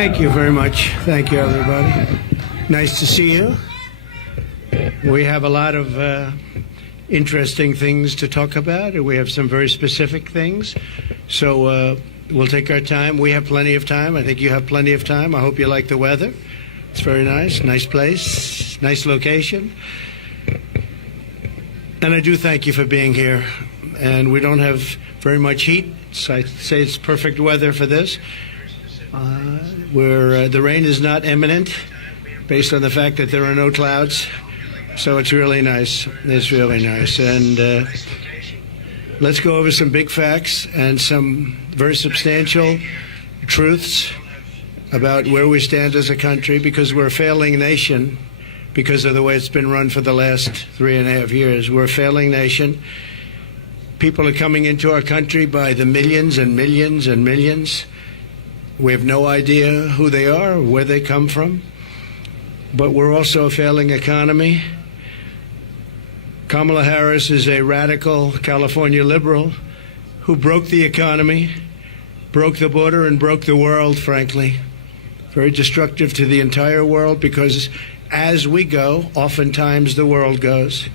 Thank you very much. Thank you, everybody. Nice to see you. We have a lot of interesting things to talk about, and we have some very specific things. So we'll take our time. We have plenty of time. I think you have plenty of time. I hope you like the weather. It's very nice. Nice place. Nice location. And I do thank you for being here. And we don't have very much heat, so I'd say it's perfect weather for this. The rain is not imminent, based on the fact that there are no clouds. So it's really nice. It's really nice. And let's go over some big facts and some very substantial truths about where we stand as a country, because we're a failing nation because of the way it's been run for the last 3.5 years. We're a failing nation. People are coming into our country by the millions and millions and millions. We have no idea who they are or where they come from. But we're also a failing economy. Kamala Harris is a radical California liberal who broke the economy, broke the border, and broke the world, frankly. Very destructive to the entire world, because as we go, oftentimes the world goes.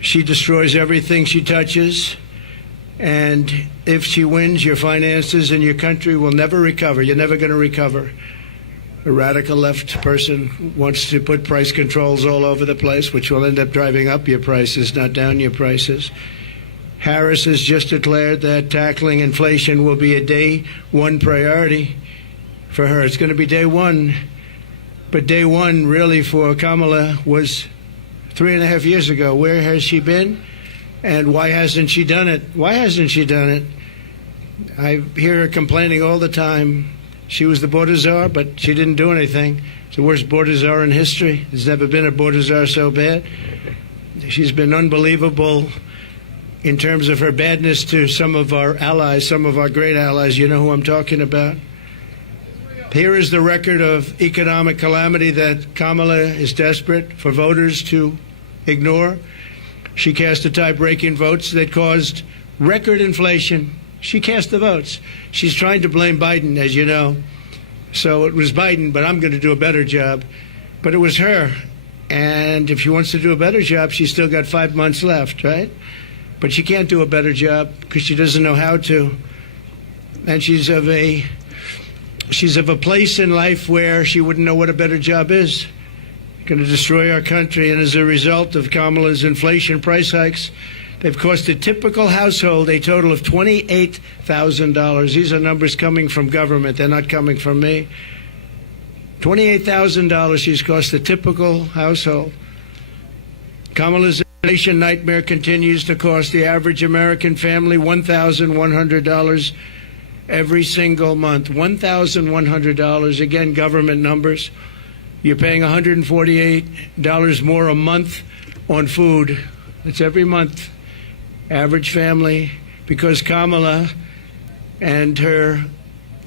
She destroys everything she touches. And if she wins, your finances and your country will never recover. You're never going to recover. A radical left person wants to put price controls all over the place, which will end up driving up your prices, not down your prices. Harris has just declared that tackling inflation will be a day one priority for her. It's going to be day one. But day one, really, for Kamala was 3.5 years ago. Where has she been? And why hasn't she done it? Why hasn't she done it? I hear her complaining all the time. She was the border czar, but she didn't do anything. It's the worst border czar in history. There's never been a border czar so bad. She's been unbelievable in terms of her badness to some of our allies, some of our great allies. You know who I'm talking about. Here is the record of economic calamity that Kamala is desperate for voters to ignore. She cast the tie-breaking votes that caused record inflation. She cast the votes. She's trying to blame Biden, as you know. So it was Biden, but I'm going to do a better job. But it was her. And if she wants to do a better job, she's still got 5 months left, right? But she can't do a better job because she doesn't know how to. And she's of a place in life where she wouldn't know what a better job is. Going to destroy our country. And as a result of Kamala's inflation price hikes, they've cost a typical household a total of $28,000. These are numbers coming from government. They're not coming from me. $28,000 she's cost a typical household. Kamala's inflation nightmare continues to cost the average American family $1,100 every single month. $1,100. Again, government numbers. You're paying $148 more a month on food. That's every month. Average family, because Kamala and her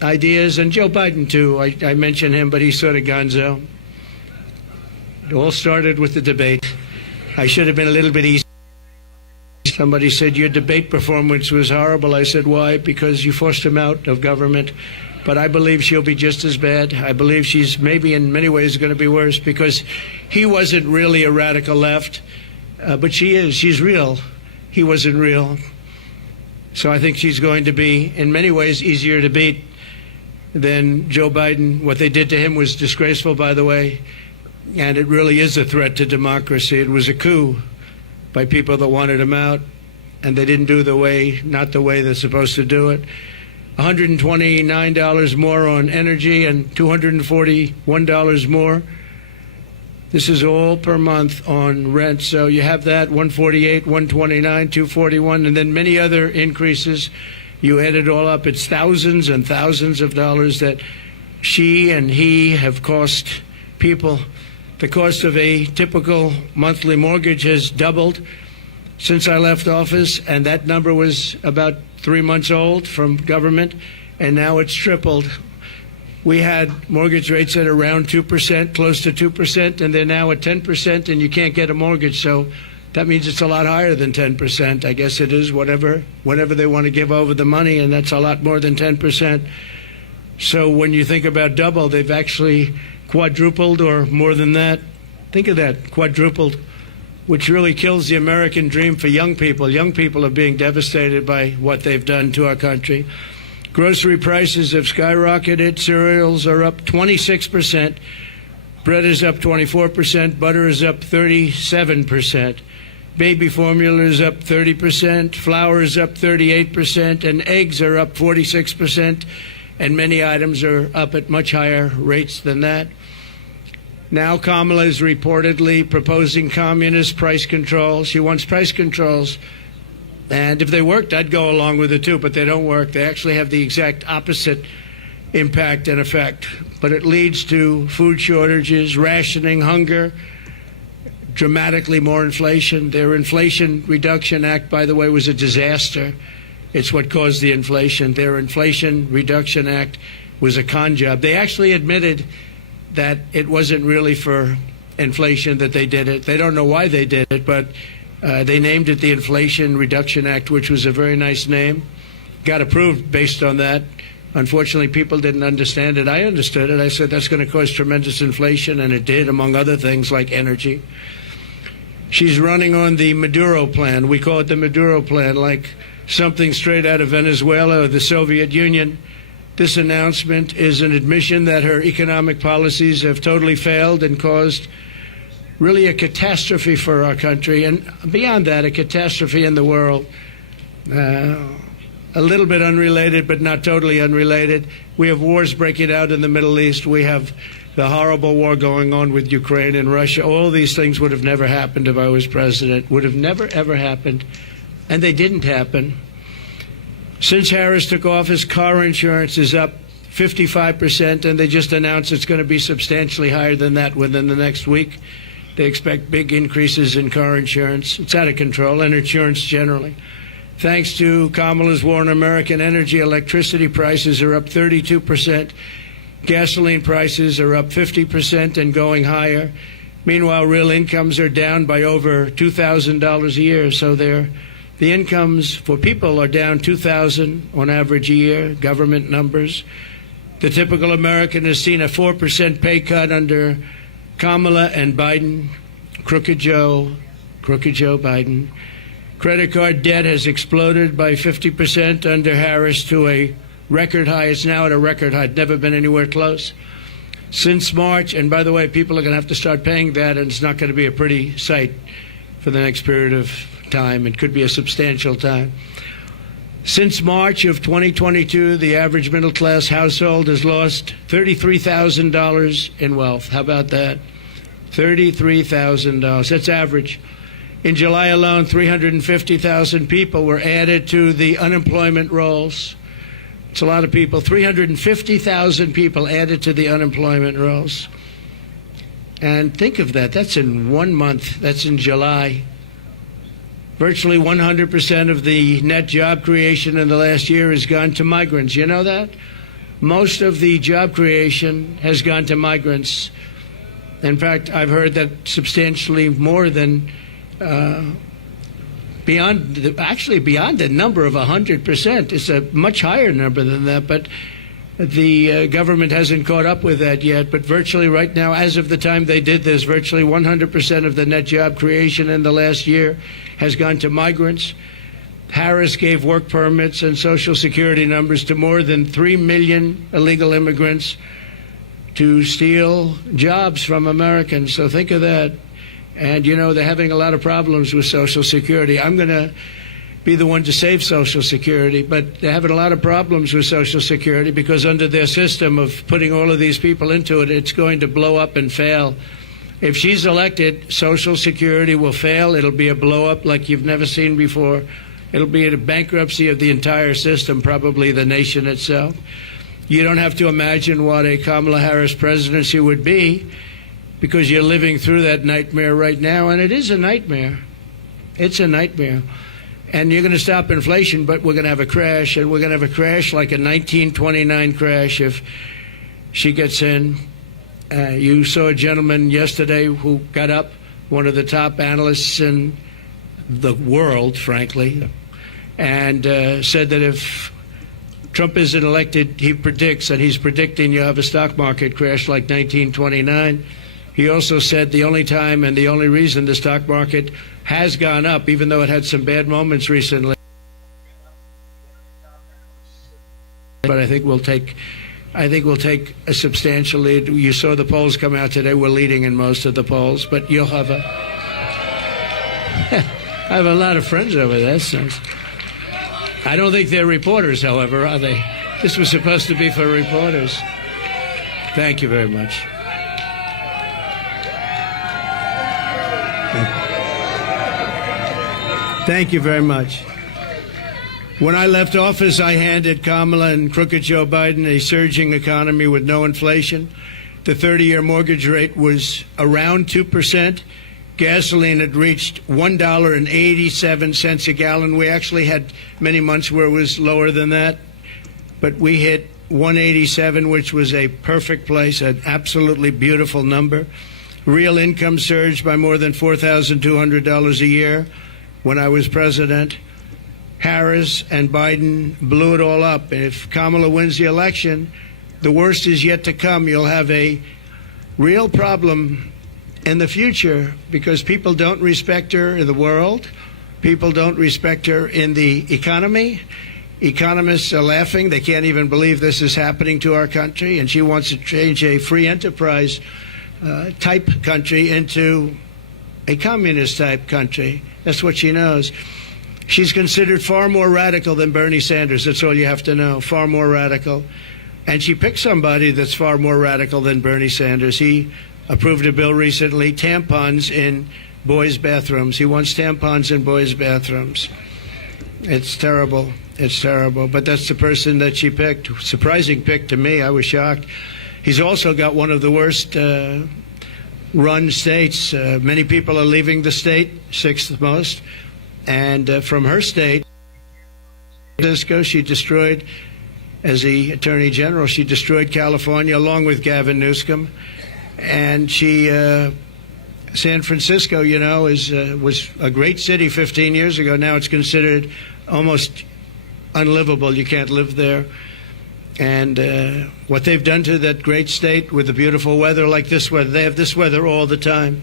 ideas, and Joe Biden too, I mention him, but he's sort of gonzo. It all started with the debate. I should have been a little bit easy. Somebody said your debate performance was horrible. I said, why? Because you forced him out of government. But I believe she'll be just as bad. I believe she's maybe in many ways going to be worse, because he wasn't really a radical left, but she is. She's real. He wasn't real. So I think she's going to be, in many ways, easier to beat than Joe Biden. What they did to him was disgraceful, by the way, and it really is a threat to democracy. It was a coup by people that wanted him out, and they didn't do not the way they're supposed to do it. $129 more on energy and $241 more. This is all per month on rent. So you have that, $148, $129, $241, and then many other increases. You add it all up, it's thousands and thousands of dollars that she and he have cost people. The cost of a typical monthly mortgage has doubled since I left office, and that number was about 3 months old from government, and now it's tripled. We had mortgage rates at around 2%, close to 2%, and they're now at 10%, and you can't get a mortgage. So that means it's a lot higher than 10%. I guess it is whenever they want to give over the money, and that's a lot more than 10%. So when you think about double, they've actually quadrupled or more than that. Think of that, quadrupled, which really kills the American dream for young people. Young people are being devastated by what they've done to our country. Grocery prices have skyrocketed. Cereals are up 26%. Bread is up 24%. Butter is up 37%. Baby formula is up 30%. Flour is up 38%. And eggs are up 46%. And many items are up at much higher rates than that. Now Kamala is reportedly proposing communist price controls. She wants price controls. And if they worked, I'd go along with it too, but they don't work. They actually have the exact opposite impact and effect. But it leads to food shortages, rationing, hunger, dramatically more inflation. Their Inflation Reduction Act, by the way, was a disaster. It's what caused the inflation. Their Inflation Reduction Act was a con job. They actually admitted that it wasn't really for inflation that they did it. They don't know why they did it, but they named it the Inflation Reduction Act, which was a very nice name. Got approved based on that. Unfortunately, people didn't understand it. I understood it. I said that's going to cause tremendous inflation, and it did, among other things like energy. She's running on the Maduro plan. We call it the Maduro plan, like something straight out of Venezuela or the Soviet Union. This announcement is an admission that her economic policies have totally failed and caused really a catastrophe for our country, and beyond that, a catastrophe in the world. A little bit unrelated, but not totally unrelated. We have wars breaking out in the Middle East. We have the horrible war going on with Ukraine and Russia. All these things would have never happened if I was president. Would have never, ever happened. And they didn't happen. Since Harris took office, car insurance is up 55%, and they just announced it's going to be substantially higher than that within the next week. They expect big increases in car insurance. It's out of control, and insurance generally. Thanks to Kamala's war on American energy, electricity prices are up 32%. Gasoline prices are up 50% and going higher. Meanwhile, real incomes are down by over $2,000 a year. So the incomes for people are down $2,000 on average a year, government numbers. The typical American has seen a 4% pay cut under Kamala and Biden. Crooked Joe Biden. Credit card debt has exploded by 50% under Harris to a record high. It's now at a record high. It's never been anywhere close. Since March, and by the way, people are going to have to start paying that, and it's not going to be a pretty sight for the next period of time. It could be a substantial time. Since March of 2022, the average middle-class household has lost $33,000 in wealth. How about that? $33,000. That's average. In July alone, 350,000 people were added to the unemployment rolls. It's a lot of people. 350,000 people added to the unemployment rolls. And think of that. That's in 1 month. That's in July. Virtually 100% of the net job creation in the last year has gone to migrants. You know that? Most of the job creation has gone to migrants. In fact, I've heard that substantially more than beyond the number of 100%. It's a much higher number than that, but the government hasn't caught up with that yet. But virtually right now, as of the time they did this, virtually 100% of the net job creation in the last year has gone to migrants. Harris gave work permits and Social Security numbers to more than 3 million illegal immigrants to steal jobs from Americans. So think of that. And, you know, they're having a lot of problems with Social Security. I'm going to be the one to save Social Security, but they're having a lot of problems with Social Security because under their system of putting all of these people into it, it's going to blow up and fail. If she's elected, Social Security will fail. It'll be a blow up like you've never seen before. It'll be a bankruptcy of the entire system, probably the nation itself. You don't have to imagine what a Kamala Harris presidency would be, because you're living through that nightmare right now, and it is a nightmare. It's a nightmare. And you're going to stop inflation, but we're going to have a crash, and we're going to have a crash like a 1929 crash if she gets in. You saw a gentleman yesterday who got up, one of the top analysts in the world, frankly, and said that if Trump isn't elected, he predicts, and he's predicting you'll have a stock market crash like 1929. He also said the only time and the only reason the stock market has gone up, even though it had some bad moments recently, but I think we'll take a substantial lead. You saw the polls come out today. We're leading in most of the polls, but you'll have a I have a lot of friends over there. So I don't think they're reporters, however, are they? This was supposed to be for reporters. Thank you very much. Thank you very much. When I left office, I handed Kamala and crooked Joe Biden a surging economy with no inflation. The 30-year mortgage rate was around 2%. Gasoline had reached $1.87 a gallon. We actually had many months where it was lower than that, but we hit 187, which was a perfect place, an absolutely beautiful number. Real income surged by more than $4,200 a year when I was president. Harris and Biden blew it all up. If Kamala wins the election, the worst is yet to come. You'll have a real problem in the future because people don't respect her in the world. People don't respect her in the economy. Economists are laughing. They can't even believe this is happening to our country. And she wants to change a free enterprise type country into a communist type country. That's what she knows. She's considered far more radical than Bernie Sanders. That's all you have to know. Far more radical. And she picked somebody that's far more radical than Bernie Sanders. He approved a bill recently, tampons in boys' bathrooms. He wants tampons in boys' bathrooms. It's terrible. It's terrible. But that's the person that she picked. Surprising pick to me. I was shocked. He's also got one of the worst run states. Many people are leaving the state, sixth most. And from her state, she destroyed, as the Attorney General, she destroyed California along with Gavin Newsom. And she, San Francisco, you know, was a great city 15 years ago. Now it's considered almost unlivable. You can't live there. And what they've done to that great state with the beautiful weather like this weather, they have this weather all the time.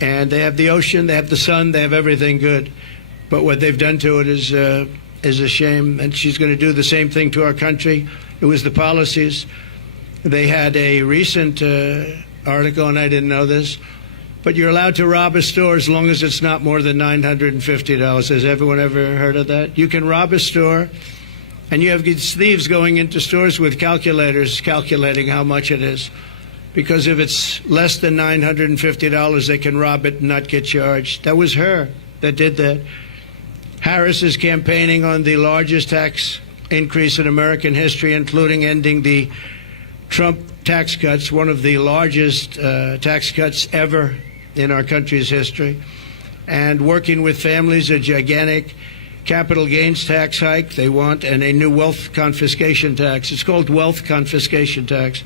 And they have the ocean, they have the sun, they have everything good. But what they've done to it is a shame. And she's going to do the same thing to our country. It was the policies. They had a recent article, and I didn't know this, but you're allowed to rob a store as long as it's not more than $950. Has everyone ever heard of that? You can rob a store, and you have these thieves going into stores with calculators calculating how much it is. Because if it's less than $950, they can rob it and not get charged. That was her that did that. Harris is campaigning on the largest tax increase in American history, including ending the Trump tax cuts, one of the largest tax cuts ever in our country's history, and working with families, a gigantic capital gains tax hike they want, and a new wealth confiscation tax. It's called wealth confiscation tax,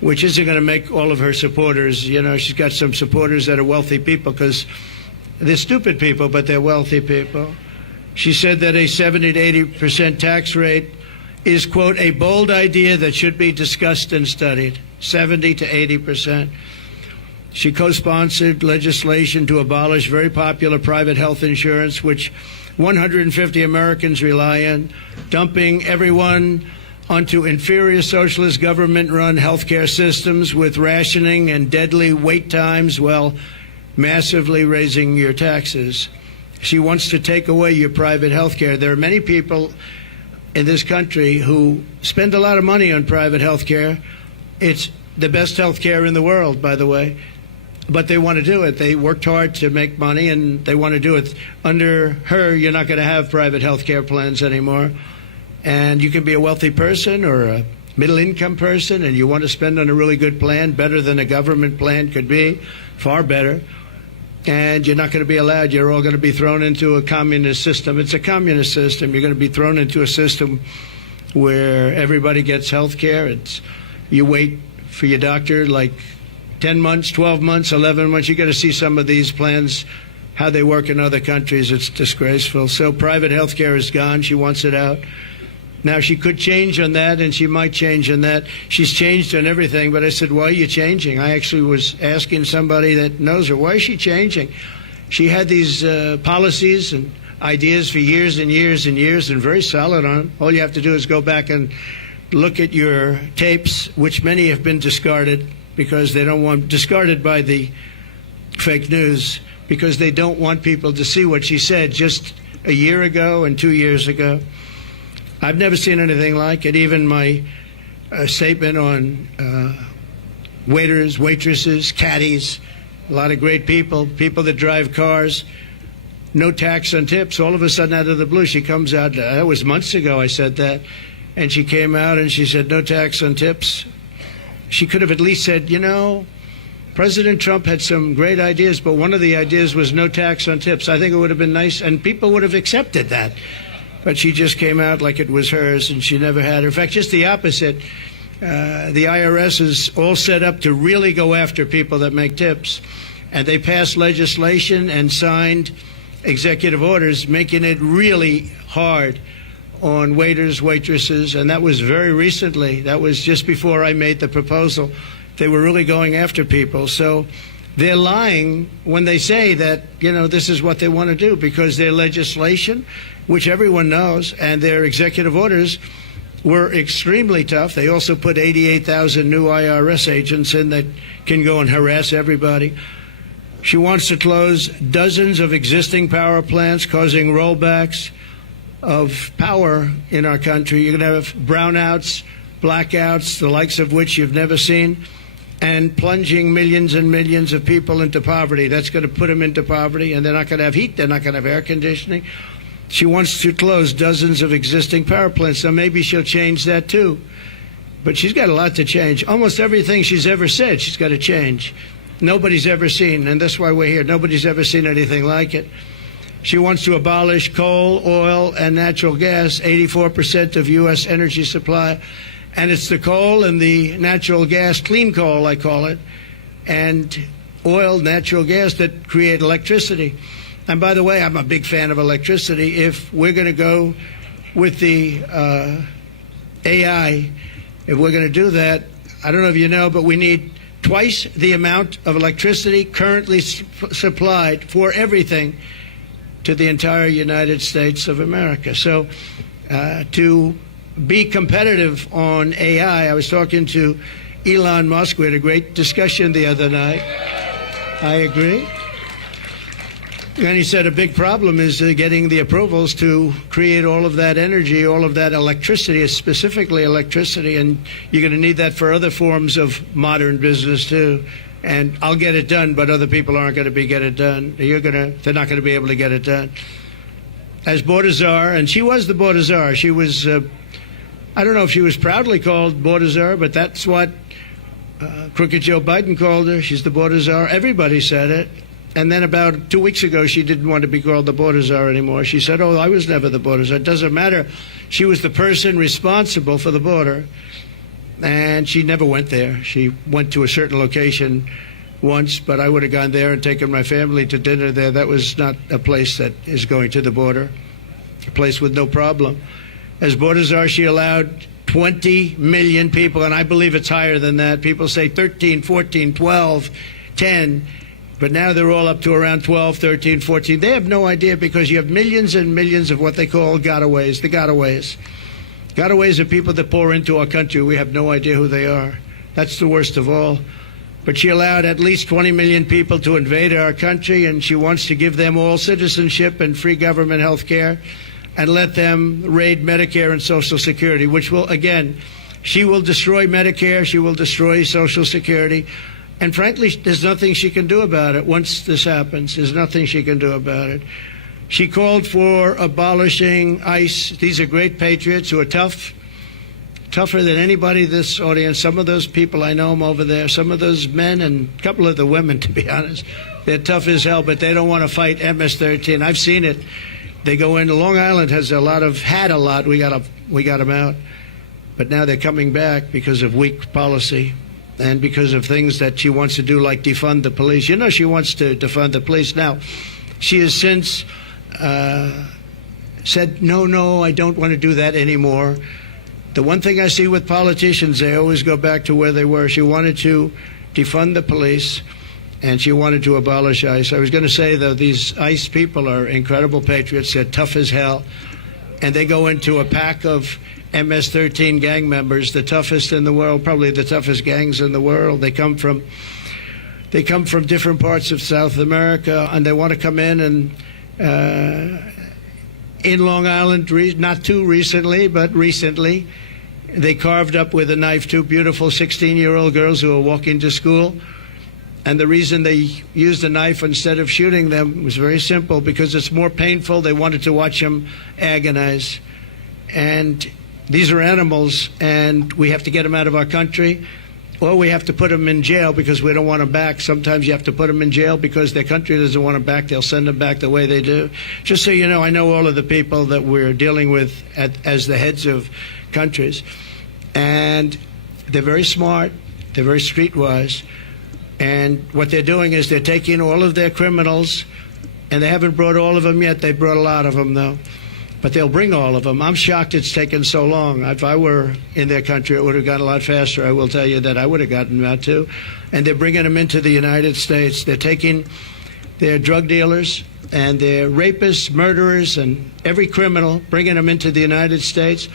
which isn't going to make all of her supporters, you know, she's got some supporters that are wealthy people because they're stupid people, but they're wealthy people. She said that a 70 to 80% tax rate is, quote, a bold idea that should be discussed and studied. 70 to 80%. She co-sponsored legislation to abolish very popular private health insurance, which 150 Americans rely on, dumping everyone onto inferior socialist government-run healthcare systems with rationing and deadly wait times while massively raising your taxes. She wants to take away your private healthcare. There are many people in this country who spend a lot of money on private healthcare. It's the best healthcare in the world, by the way. But they want to do it. They worked hard to make money, and they want to do it. Under her, you're not going to have private health care plans anymore. And you can be a wealthy person or a middle-income person, and you want to spend on a really good plan, better than a government plan could be, far better. And you're not going to be allowed. You're all going to be thrown into a communist system. It's a communist system. You're going to be thrown into a system where everybody gets health care. You wait for your doctor like 10 months, 12 months, 11 months. You got to see some of these plans, how they work in other countries. It's disgraceful. So private health care is gone. She wants it out. Now, she could change on that, and she might change on that. She's changed on everything, but I said, why are you changing? I actually was asking somebody that knows her, why is she changing? She had these policies and ideas for years and years and years, and very solid on them. All you have to do is go back and look at your tapes, which many have been discarded because they don't want, discarded by the fake news, because they don't want people to see what she said just a year ago and 2 years ago. I've never seen anything like it. Even my statement on waiters, waitresses, caddies, a lot of great people, people that drive cars, no tax on tips. All of a sudden, out of the blue, she comes out. That was months ago I said that. And she came out and she said, no tax on tips. She could have at least said, you know, President Trump had some great ideas, but one of the ideas was no tax on tips. I think it would have been nice, and people would have accepted that. But she just came out like it was hers, and she never had. In fact, just the opposite. The IRS is all set up to really go after people that make tips. And they passed legislation and signed executive orders making it really hard on waiters, waitresses, and that was very recently. That was just before I made the proposal. They were really going after people. So they're lying when they say that, you know, this is what they want to do, because their legislation, which everyone knows, and their executive orders were extremely tough. They also put 88,000 new IRS agents in that can go and harass everybody. She wants to close dozens of existing power plants, causing rollbacks of power in our country. You're going to have brownouts, blackouts, the likes of which you've never seen, and plunging millions and millions of people into poverty. That's going to put them into poverty, and they're not going to have heat. They're not going to have air conditioning. She wants to close dozens of existing power plants. So maybe she'll change that too. But she's got a lot to change. Almost everything she's ever said, she's got to change. Nobody's ever seen, and that's why we're here. Nobody's ever seen anything like it. She wants to abolish coal, oil, and natural gas, 84% of U.S. energy supply. And it's the coal and the natural gas, clean coal, I call it, and oil, natural gas that create electricity. And by the way, I'm a big fan of electricity. If we're going to go with the AI, if we're going to do that, I don't know if you know, but we need twice the amount of electricity currently supplied for everything to the entire United States of America. So to be competitive on AI, I was talking to Elon Musk. We had a great discussion the other night. I agree. And he said a big problem is getting the approvals to create all of that energy, all of that electricity, specifically electricity, and you're going to need that for other forms of modern business too. And I'll get it done, but other people aren't going to get it done. They're not going to be able to get it done. As border czar, and she was the border czar. She was, I don't know if she was proudly called border czar, but that's what Crooked Joe Biden called her. She's the border czar. Everybody said it. And then about 2 weeks ago, she didn't want to be called the border czar anymore. She said, oh, I was never the border czar. It doesn't matter. She was the person responsible for the border, and she never went there. She went to a certain location once, but I would have gone there and taken my family to dinner there. That was not a place that is going to the border, a place with no problem. As border czar, she allowed 20 million people, and I believe it's higher than that. People say 13, 14, 12, 10. But now they're all up to around 12, 13, 14. They have no idea, because you have millions and millions of what they call gotaways, the gotaways. Gotaways are people that pour into our country. We have no idea who they are. That's the worst of all. But she allowed at least 20 million people to invade our country, and she wants to give them all citizenship and free government health care and let them raid Medicare and Social Security, which will, again, she will destroy Medicare, she will destroy Social Security. And frankly, there's nothing she can do about it once this happens. There's nothing she can do about it. She called for abolishing ICE. These are great patriots who are tough, tougher than anybody in this audience. Some of those people, I know them over there. Some of those men and a couple of the women, to be honest, they're tough as hell, but they don't want to fight MS-13. I've seen it. They go in. Long Island had a lot. We got them out. But now they're coming back because of weak policy. And because of things that she wants to do, like defund the police. You know, she wants to defund the police. Now, she has since said, no, I don't want to do that anymore. The one thing I see with politicians, they always go back to where they were. She wanted to defund the police, and she wanted to abolish ICE. I was going to say, though, these ICE people are incredible patriots. They're tough as hell, and they go into a pack of MS-13 gang members, the toughest in the world, probably the toughest gangs in the world. They come from different parts of South America, and they want to come in and in Long Island, not too recently, but recently, they carved up with a knife two beautiful 16-year-old girls who were walking to school. And the reason they used a knife instead of shooting them was very simple, because it's more painful. They wanted to watch them agonize. And these are animals, and we have to get them out of our country, or we have to put them in jail because we don't want them back. Sometimes you have to put them in jail because their country doesn't want them back. They'll send them back the way they do. Just so you know, I know all of the people that we're dealing with as the heads of countries, and they're very smart. They're very streetwise. And what they're doing is they're taking all of their criminals, and they haven't brought all of them yet. They brought a lot of them, though. But they'll bring all of them. I'm shocked it's taken so long. If I were in their country, it would have gone a lot faster. I will tell you that I would have gotten them out, too. And they're bringing them into the United States. They're taking their drug dealers and their rapists, murderers, and every criminal, bringing them into the United States.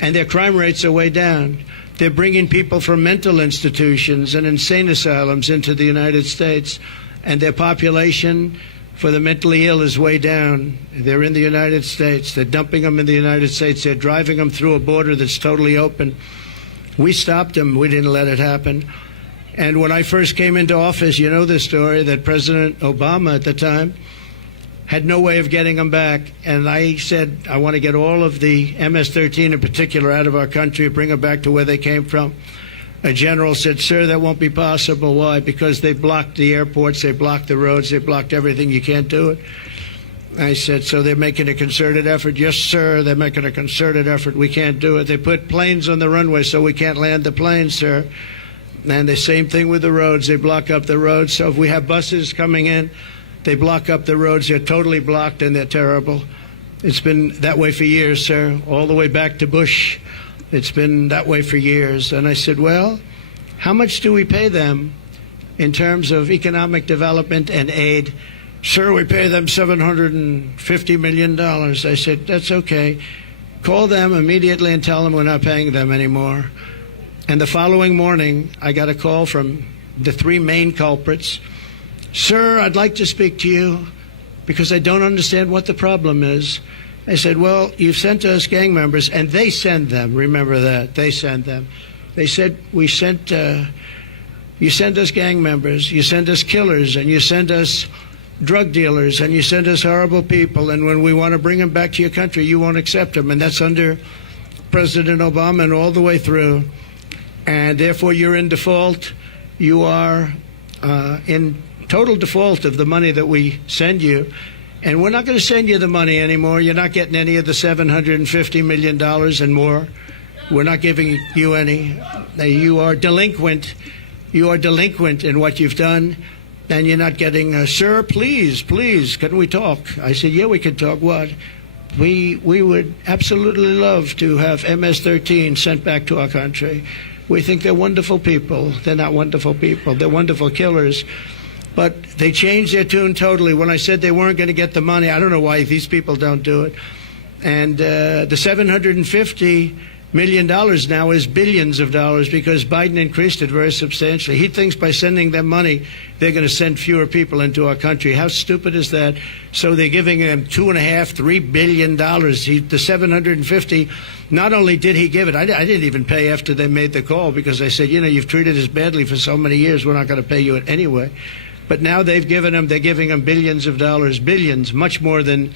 And their crime rates are way down. They're bringing people from mental institutions and insane asylums into the United States. And their population for the mentally ill is way down. They're in the United States. They're dumping them in the United States. They're driving them through a border that's totally open. We stopped them. We didn't let it happen. And when I first came into office, you know the story, that President Obama at the time had no way of getting them back. And I said, I want to get all of the MS-13 in particular out of our country, bring them back to where they came from. A general said, sir, that won't be possible. Why? Because they blocked the airports, they blocked the roads, they blocked everything. You can't do it. I said, so they're making a concerted effort. Yes, sir, they're making a concerted effort. We can't do it. They put planes on the runway so we can't land the planes, sir. And the same thing with the roads. They block up the roads. So if we have buses coming in, they block up the roads. They're totally blocked, and they're terrible. It's been that way for years, sir, all the way back to Bush. It's been that way for years. And I said, well, how much do we pay them in terms of economic development and aid? Sir, we pay them $750 million. I said, that's okay. Call them immediately and tell them we're not paying them anymore. And the following morning, I got a call from the three main culprits. Sir, I'd like to speak to you because I don't understand what the problem is. I said, well, you've sent us gang members, and they send them. Remember that. They send them. They said, you send us gang members, you send us killers, and you send us drug dealers, and you send us horrible people, and when we want to bring them back to your country, you won't accept them. And that's under President Obama and all the way through. And therefore, you're in default. You are in total default of the money that we send you. And we're not going to send you the money anymore. You're not getting any of the $750 million and more. We're not giving you any. You are delinquent. You are delinquent in what you've done. And you're not getting, sir, please, can we talk? I said, yeah, we can talk. What? We would absolutely love to have MS-13 sent back to our country. We think they're wonderful people. They're not wonderful people. They're wonderful killers. But they changed their tune totally. When I said they weren't going to get the money, I don't know why these people don't do it. And the $750 million now is billions of dollars because Biden increased it very substantially. He thinks by sending them money, they're going to send fewer people into our country. How stupid is that? So they're giving them $2.5–3 billion. The 750, not only did he give it, I didn't even pay after they made the call because I said, you know, you've treated us badly for so many years, we're not going to pay you it anyway. But now they're giving them billions of dollars, billions, much more than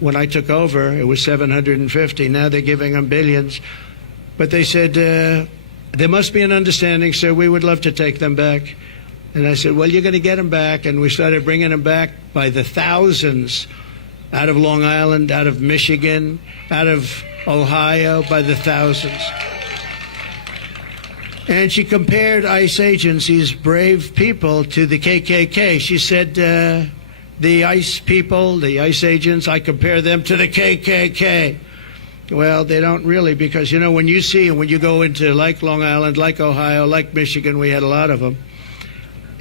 when I took over. It was 750. Now they're giving them billions. But they said, there must be an understanding, sir. We would love to take them back. And I said, well, you're going to get them back. And we started bringing them back by the thousands out of Long Island, out of Michigan, out of Ohio, by the thousands. And she compared ICE agents, these brave people, to the KKK. She said, the ICE people, the ICE agents, I compare them to the KKK. Well, they don't really, because, you know, when you go into like Long Island, like Ohio, like Michigan, we had a lot of them,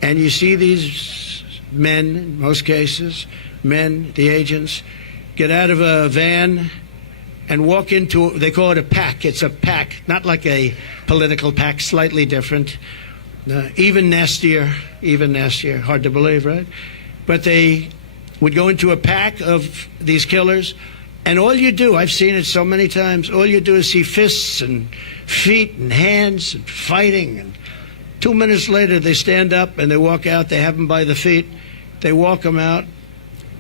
and you see these men, in most cases, the agents, get out of a van and walk into, they call it a pack. It's a pack, not like a political pack, slightly different, even nastier, hard to believe, right? But they would go into a pack of these killers, and all you do, I've seen it so many times, all you do is see fists and feet and hands and fighting, and 2 minutes later they stand up and they walk out, they have them by the feet, they walk them out,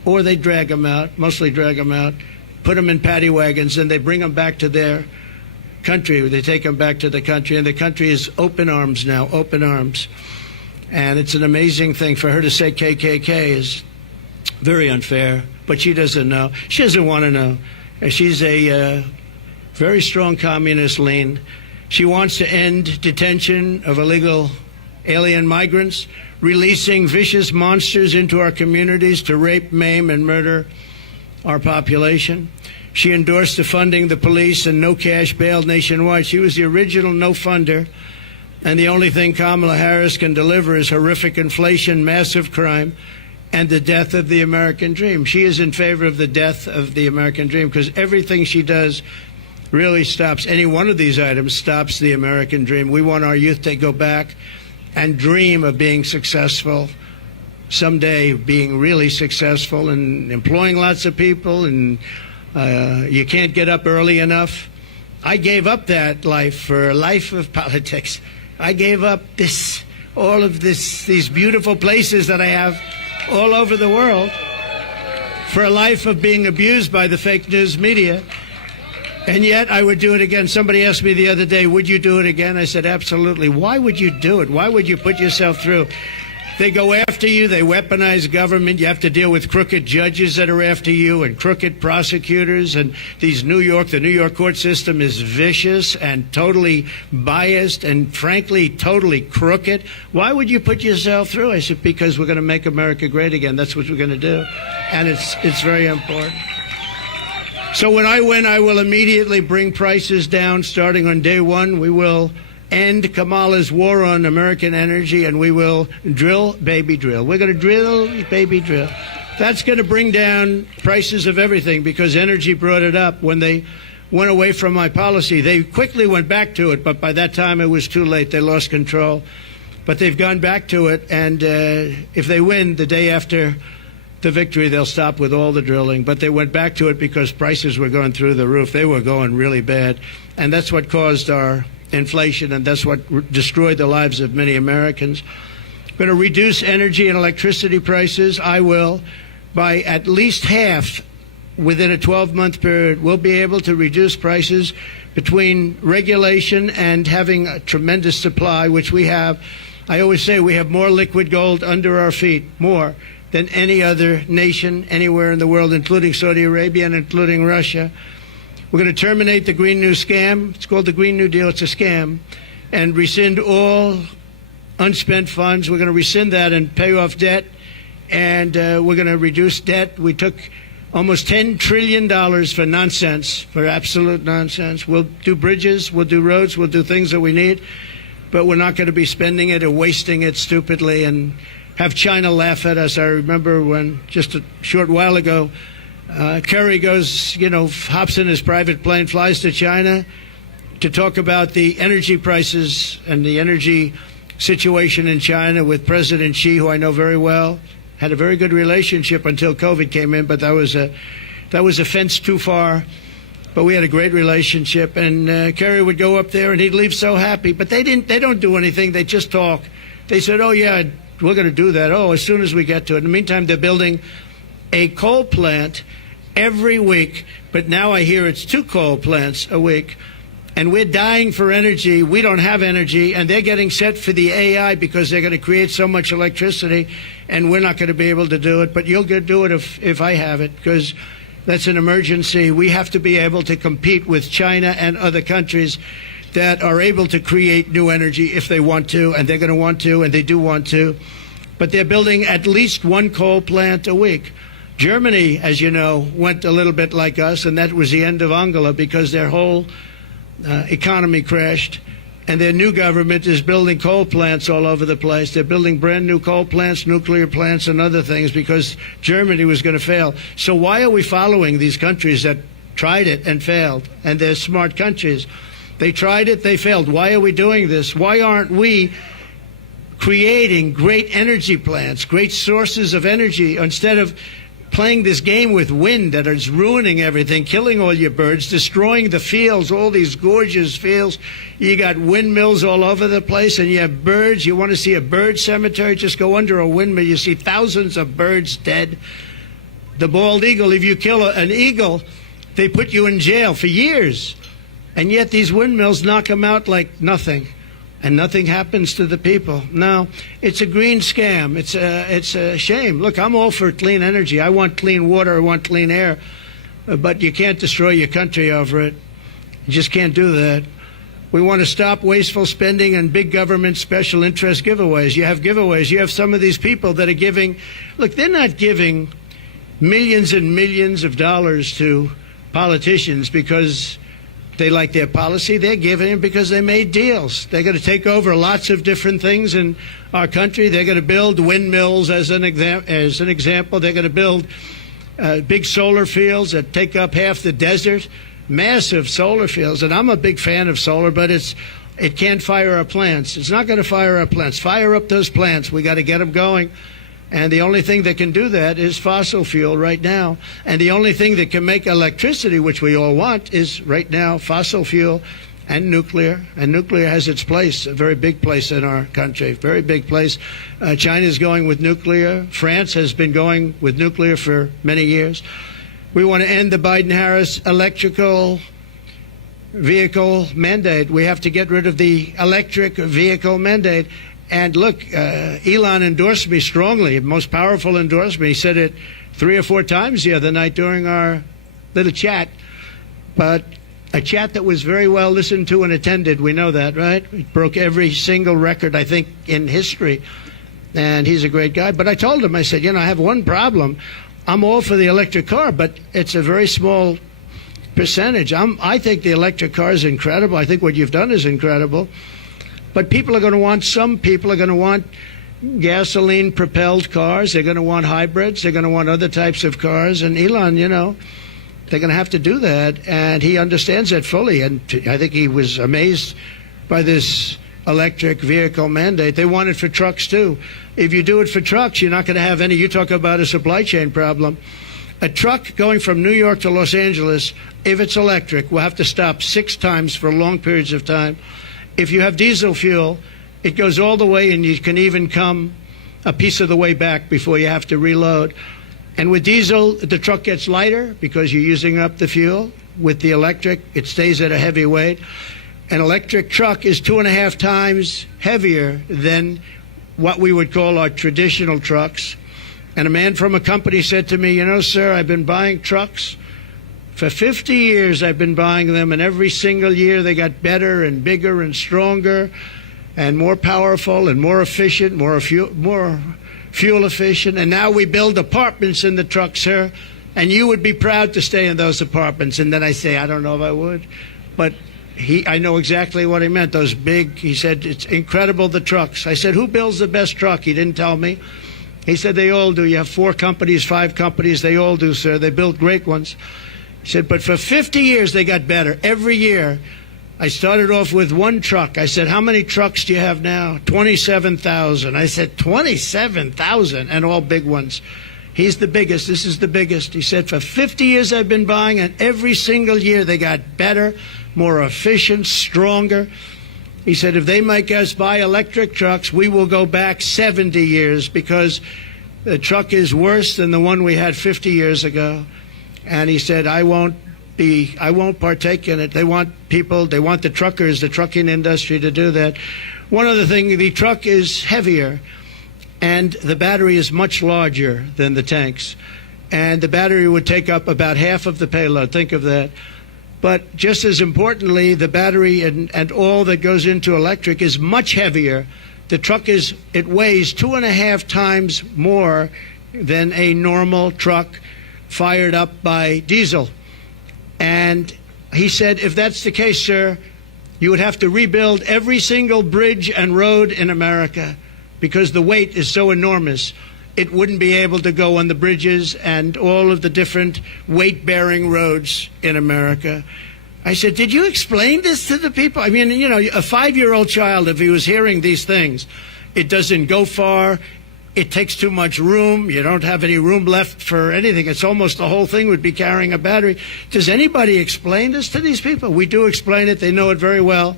or they drag them out, mostly drag them out, put them in paddy wagons, and they bring them back to their country. They take them back to the country, and the country is open arms now, open arms. And it's an amazing thing. For her to say KKK is very unfair, but she doesn't know. She doesn't want to know. She's a very strong communist lean. She wants to end detention of illegal alien migrants, releasing vicious monsters into our communities to rape, maim, and murder our population. She endorsed defunding the police and no cash bail nationwide. She was the original no funder, and the only thing Kamala Harris can deliver is horrific inflation, massive crime, and the death of the American dream. She is in favor of the death of the American dream, because everything she does really stops, any one of these items stops the American dream. We want our youth to go back and dream of being successful someday, being really successful and employing lots of people, and you can't get up early enough. I gave up that life for a life of politics. I gave up all of these beautiful places that I have all over the world for a life of being abused by the fake news media. And yet I would do it again. Somebody asked me the other day, would you do it again? I said, absolutely. Why would you do it? Why would you put yourself through? They go after you. They weaponize government. You have to deal with crooked judges that are after you and crooked prosecutors. And the New York court system is vicious and totally biased and, frankly, totally crooked. Why would you put yourself through? I said, because we're going to make America great again. That's what we're going to do. And it's very important. So when I win, I will immediately bring prices down. Starting on day one, we will end Kamala's war on American energy, and we will drill, baby, drill. We're going to drill, baby, drill. That's going to bring down prices of everything, because energy brought it up. When they went away from my policy, they quickly went back to it, but by that time it was too late. They lost control. But they've gone back to it, and if they win the day after the victory, they'll stop with all the drilling. But they went back to it because prices were going through the roof. They were going really bad, and that's what caused our inflation, and that's what destroyed the lives of many Americans. I'm going to reduce energy and electricity prices. I will, by at least half within a 12-month period. We'll be able to reduce prices between regulation and having a tremendous supply, which we have. I always say we have more liquid gold under our feet, more than any other nation anywhere in the world, including Saudi Arabia and including Russia. We're going to terminate the Green New Scam. It's called the Green New Deal. It's a scam. And rescind all unspent funds. We're going to rescind that and pay off debt. And we're going to reduce debt. We took almost $10 trillion for nonsense, for absolute nonsense. We'll do bridges, we'll do roads, we'll do things that we need. But we're not going to be spending it or wasting it stupidly and have China laugh at us. I remember when, just a short while ago, Kerry goes, hops in his private plane, flies to China to talk about the energy prices and the energy situation in China with President Xi, who I know very well. Had a very good relationship until COVID came in, but that was a fence too far. But we had a great relationship, and Kerry would go up there and he'd leave so happy. But they don't do anything. They just talk. They said, "Oh yeah, we're going to do that. Oh, as soon as we get to it." In the meantime, they're building a coal plant every week, but now I hear it's 2 coal plants a week. And we're dying for energy. We don't have energy, and they're getting set for the AI because they're going to create so much electricity, and we're not going to be able to do it. But you'll do it if I have it, because that's an emergency. We have to be able to compete with China and other countries that are able to create new energy if they want to, and they're going to want to, and they do want to. But they're building at least 1 coal plant a week. Germany, as you know, went a little bit like us, and that was the end of Angela because their whole economy crashed. And their new government is building coal plants all over the place. They're building brand new coal plants, nuclear plants, and other things because Germany was going to fail. So why are we following these countries that tried it and failed? And they're smart countries. They tried it, they failed. Why are we doing this? Why aren't we creating great energy plants, great sources of energy, instead of playing this game with wind that is ruining everything, killing all your birds, destroying the fields, all these gorgeous fields. You got windmills all over the place, and you have birds. You want to see a bird cemetery? Just go under a windmill. You see thousands of birds dead. The bald eagle, if you kill an eagle, they put you in jail for years. And yet these windmills knock them out like nothing. And nothing happens to the people. No, it's a green scam. It's a shame. Look, I'm all for clean energy. I want clean water. I want clean air. But you can't destroy your country over it. You just can't do that. We want to stop wasteful spending and big government special interest giveaways. You have giveaways. You have some of these people that are giving. Look, they're not giving millions and millions of dollars to politicians because they like their policy. They're giving it because they made deals. They're going to take over lots of different things in our country. They're going to build windmills as an example. They're going to build big solar fields that take up half the desert, massive solar fields. And I'm a big fan of solar, but it can't fire our plants. It's not going to fire our plants. Fire up those plants. We got to get them going. And the only thing that can do that is fossil fuel right now. And the only thing that can make electricity, which we all want, is right now fossil fuel and nuclear. And nuclear has its place, a very big place in our country, very big place. China is going with nuclear. France has been going with nuclear for many years. We want to end the Biden-Harris electrical vehicle mandate. We have to get rid of the electric vehicle mandate. And look, Elon endorsed me strongly, most powerful endorsement. He said it 3 or 4 times the other night during our little chat. But a chat that was very well listened to and attended. We know that, right? It broke every single record, I think, in history. And he's a great guy. But I told him, I said, I have one problem. I'm all for the electric car, but it's a very small percentage. I think the electric car is incredible. I think what you've done is incredible. But some people are going to want gasoline-propelled cars. They're going to want hybrids. They're going to want other types of cars. And Elon, they're going to have to do that. And he understands that fully. And I think he was amazed by this electric vehicle mandate. They want it for trucks, too. If you do it for trucks, you're not going to have any. You talk about a supply chain problem. A truck going from New York to Los Angeles, if it's electric, will have to stop 6 times for long periods of time. If you have diesel fuel, it goes all the way, and you can even come a piece of the way back before you have to reload. And with diesel, the truck gets lighter because you're using up the fuel. With the electric, it stays at a heavy weight. An electric truck is 2.5 times heavier than what we would call our traditional trucks. And a man from a company said to me, sir, I've been buying trucks. For 50 years, I've been buying them, and every single year they got better and bigger and stronger and more powerful and more efficient, more fuel efficient. And now we build apartments in the truck, sir, and you would be proud to stay in those apartments. And then I say, I don't know if I would. But I know exactly what he meant. Those big, he said, it's incredible, the trucks. I said, who builds the best truck? He didn't tell me. He said, they all do. You have 4 companies, 5 companies. They all do, sir. They build great ones. He said, but for 50 years, they got better. Every year, I started off with 1 truck. I said, how many trucks do you have now? 27,000. I said, 27,000, and all big ones. He's the biggest. This is the biggest. He said, for 50 years, I've been buying, and every single year, they got better, more efficient, stronger. He said, if they make us buy electric trucks, we will go back 70 years because the truck is worse than the one we had 50 years ago. And he said, I won't partake in it. They want the truckers, the trucking industry to do that. One other thing, the truck is heavier, and the battery is much larger than the tanks. And the battery would take up about half of the payload. Think of that. But just as importantly, the battery and all that goes into electric is much heavier. The truck it weighs 2.5 times more than a normal truck fired up by diesel. And he said, if that's the case, sir, you would have to rebuild every single bridge and road in America because the weight is so enormous. It wouldn't be able to go on the bridges and all of the different weight-bearing roads in America. I said, did you explain this to the people? I mean, you know, a 5-year-old child, if he was hearing these things, it doesn't go far. It takes too much room. You don't have any room left for anything. It's almost the whole thing would be carrying a battery. Does anybody explain this to these people? We do explain it. They know it very well.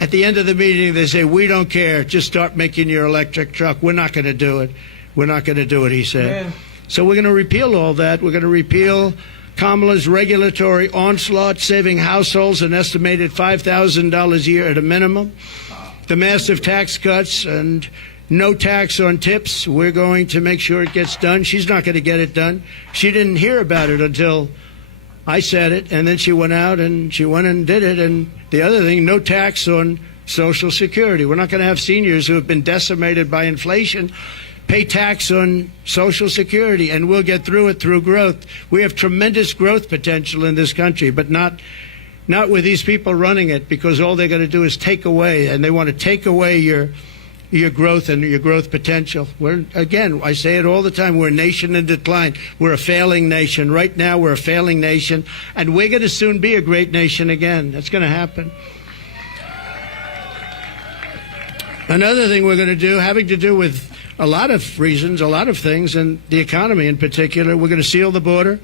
At the end of the meeting, they say, we don't care. Just start making your electric truck. We're not going to do it. We're not going to do it, he said. Yeah. So we're going to repeal all that. We're going to repeal Kamala's regulatory onslaught, saving households an estimated $5,000 a year at a minimum. The massive tax cuts and no tax on tips. We're going to make sure it gets done. She's not going to get it done. She didn't hear about it until I said it, and then she went out and she went and did it. And the other thing, no tax on Social Security. We're not going to have seniors who have been decimated by inflation pay tax on Social Security, and we'll get through it through growth. We have tremendous growth potential in this country, but not with these people running it, because all they're going to do is take away, and they want to take away your growth and your growth potential. Again, I say it all the time, we're a nation in decline. We're a failing nation. Right now, we're a failing nation, and we're going to soon be a great nation again. That's going to happen. Another thing we're going to do, having to do with a lot of reasons, a lot of things, and the economy in particular, we're going to seal the border.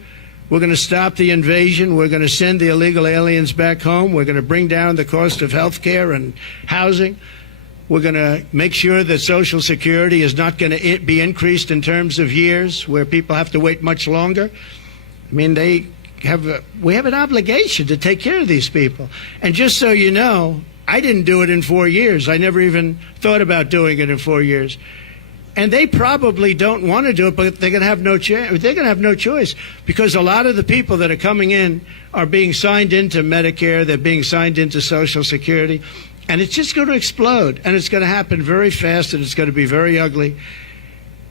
We're going to stop the invasion. We're going to send the illegal aliens back home. We're going to bring down the cost of health care and housing. We're going to make sure that Social Security is not going to be increased in terms of years where people have to wait much longer. I mean, we have an obligation to take care of these people. And just so you know, I didn't do it in 4 years. I never even thought about doing it in 4 years. And they probably don't want to do it, but they're going to have no choice. They're going to have no choice, because a lot of the people that are coming in are being signed into Medicare. They're being signed into Social Security, and it's just going to explode. And it's going to happen very fast, and it's going to be very ugly.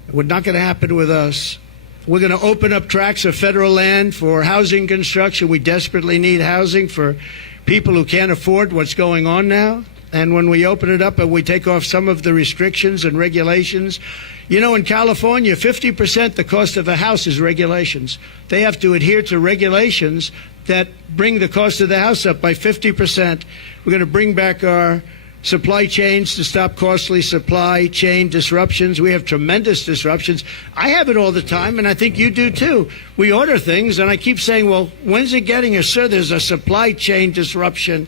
It's not going to happen with us. We're going to open up tracts of federal land for housing construction. We desperately need housing for people who can't afford what's going on now. And when we open it up and we take off some of the restrictions and regulations, you know, in California, 50% the cost of a house is regulations. They have to adhere to regulations that bring the cost of the house up by 50%. We're going to bring back our supply chains to stop costly supply chain disruptions. We have tremendous disruptions. I have it all the time, and I think you do too. We order things, and I keep saying, well, when's it getting here? Sir, there's a supply chain disruption.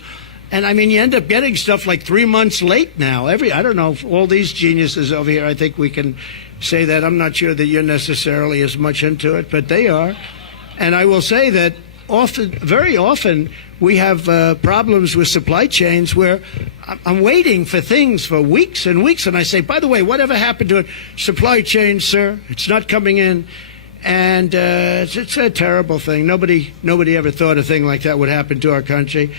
And, I mean, you end up getting stuff like 3 months late now. I don't know, all these geniuses over here, I think we can say that. I'm not sure that you're necessarily as much into it, but they are. And I will say that very often, we have problems with supply chains where I'm waiting for things for weeks and weeks. And I say, by the way, whatever happened to it? Supply chain, sir, it's not coming in. And it's a terrible thing. Nobody ever thought a thing like that would happen to our country.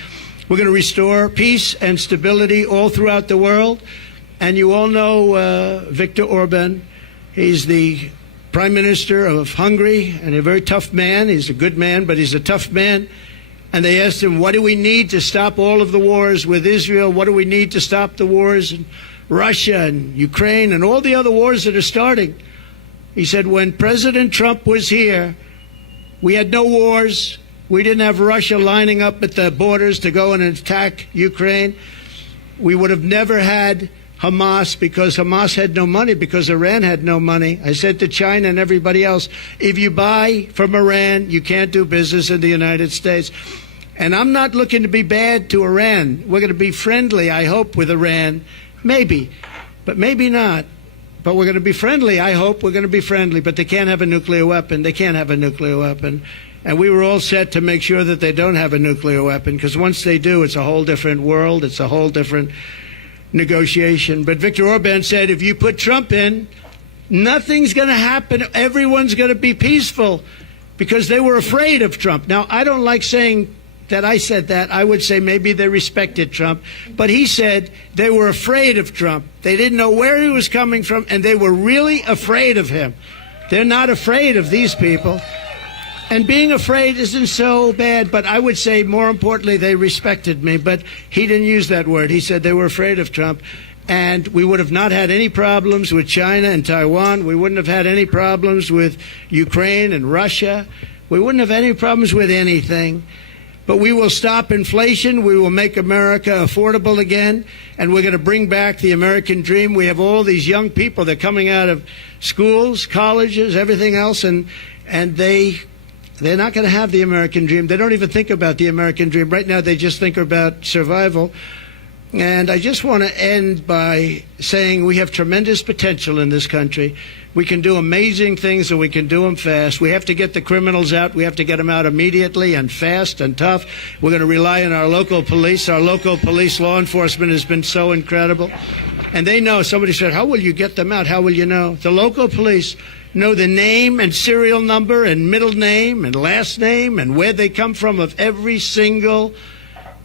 We're going to restore peace and stability all throughout the world. And you all know Viktor Orban. He's the Prime Minister of Hungary, and a very tough man. He's a good man, but he's a tough man. And they asked him, what do we need to stop all of the wars with Israel? What do we need to stop the wars in Russia and Ukraine and all the other wars that are starting? He said, when President Trump was here, we had no wars. We didn't have Russia lining up at the borders to go and attack Ukraine. We would have never had Hamas, because Hamas had no money, because Iran had no money. I said to China and everybody else, if you buy from Iran, you can't do business in the United States. And I'm not looking to be bad to Iran. We're going to be friendly, I hope, with Iran. Maybe, but maybe not. But we're going to be friendly, I hope. We're going to be friendly, but they can't have a nuclear weapon. They can't have a nuclear weapon. And we were all set to make sure that they don't have a nuclear weapon, because once they do, it's a whole different world. It's a whole different negotiation. But Viktor Orban said, if you put Trump in, nothing's going to happen. Everyone's going to be peaceful, because they were afraid of Trump. Now, I don't like saying that I said that. I would say maybe they respected Trump. But he said they were afraid of Trump. They didn't know where he was coming from, and they were really afraid of him. They're not afraid of these people. And being afraid isn't so bad, but I would say more importantly, they respected me. But he didn't use that word. He said they were afraid of Trump. And we would have not had any problems with China and Taiwan. We wouldn't have had any problems with Ukraine and Russia. We wouldn't have any problems with anything. But we will stop inflation. We will make America affordable again. And we're going to bring back the American dream. We have all these young people. They're coming out of schools, colleges, everything else. And they're not going to have the American dream. They don't even think about the American dream. Right now, they just think about survival. And I just want to end by saying we have tremendous potential in this country. We can do amazing things, and we can do them fast. We have to get the criminals out. We have to get them out immediately and fast and tough. We're going to rely on our local police. Our local police law enforcement has been so incredible. And they know. Somebody said, how will you get them out? How will you know? The local police know the name and serial number and middle name and last name and where they come from of every single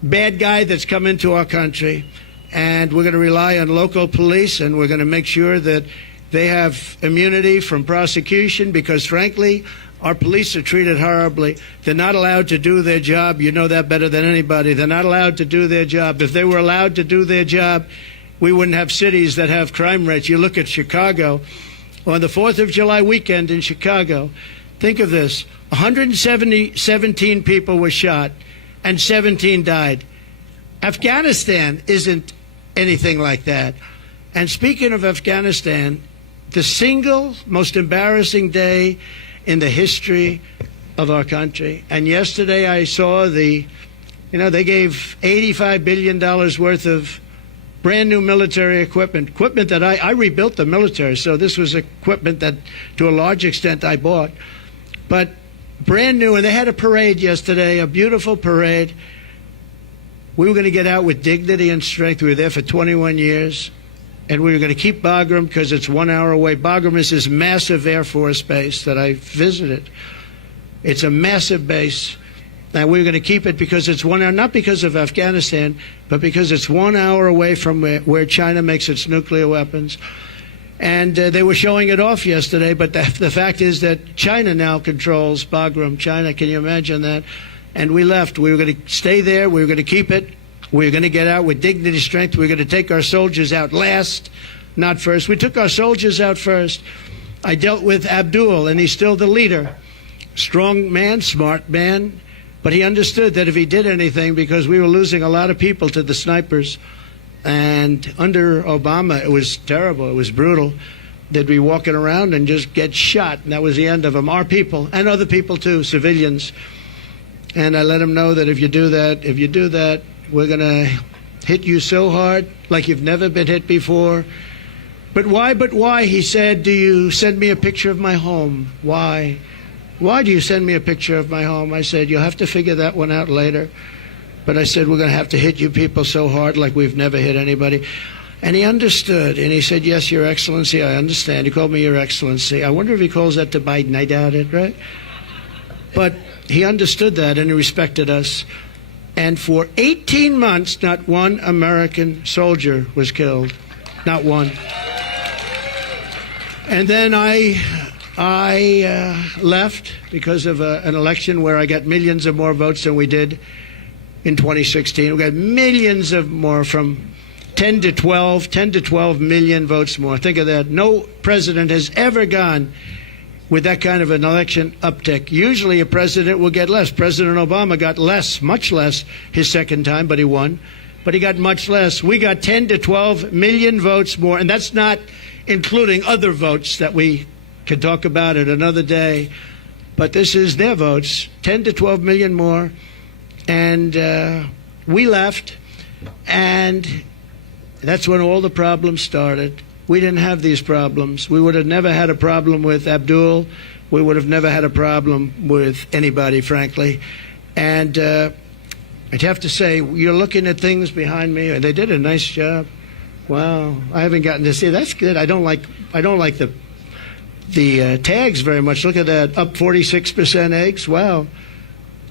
bad guy that's come into our country. And we're going to rely on local police, and we're going to make sure that they have immunity from prosecution because, frankly, our police are treated horribly. They're not allowed to do their job. You know that better than anybody. They're not allowed to do their job. If they were allowed to do their job, we wouldn't have cities that have crime rates. You look at Chicago. On the 4th of July weekend in Chicago, think of this. 117 people were shot and 17 died. Afghanistan isn't anything like that. And speaking of Afghanistan, the single most embarrassing day in the history of our country. And yesterday I saw they gave $85 billion worth of brand new military equipment that I rebuilt the military. So this was equipment that to a large extent I bought. But brand new, and they had a parade yesterday, a beautiful parade. We were going to get out with dignity and strength. We were there for 21 years, and we were going to keep Bagram because it's 1 hour away. Bagram is this massive Air Force base that I visited. It's a massive base, and we were going to keep it because it's 1 hour, not because of Afghanistan, but because it's 1 hour away from where China makes its nuclear weapons. And they were showing it off yesterday, but the fact is that China now controls Bagram. China, can you imagine that? And we left. We were going to stay there. We were going to keep it. We were going to get out with dignity, strength. We were going to take our soldiers out last, not first. We took our soldiers out first. I dealt with Abdul, and he's still the leader. Strong man, smart man, but he understood that if he did anything, because we were losing a lot of people to the snipers, and under Obama, it was terrible. It was brutal. They'd be walking around and just get shot, and that was the end of them. Our people, and other people too, civilians. And I let him know that if you do that, we're going to hit you so hard like you've never been hit before. But why, he said, do you send me a picture of my home? Why? Why do you send me a picture of my home? I said, you'll have to figure that one out later. But I said, we're going to have to hit you people so hard like we've never hit anybody. And he understood. And he said, yes, Your Excellency, I understand. He called me Your Excellency. I wonder if he calls that to Biden. I doubt it, right? But he understood that, and he respected us. And for 18 months, not one American soldier was killed. Not one. And then I left because of an election where I got millions of more votes than we did in 2016. We got millions of more, from 10 to 12 million votes more. Think of that. No president has ever gone with that kind of an election uptick. Usually a president will get less. President Obama got less, much less, his second time, but he won. But he got much less. We got 10 to 12 million votes more, and that's not including other votes that we can talk about at another day. But this is their votes, 10 to 12 million more. And we left, and that's when all the problems started. We didn't have these problems. We would have never had a problem with Abdul. We would have never had a problem with anybody, frankly. And I'd have to say, you're looking at things behind me, and they did a nice job. Wow, I haven't gotten to see. That's good. I don't like the tags very much. Look at that, up 46% eggs. Wow.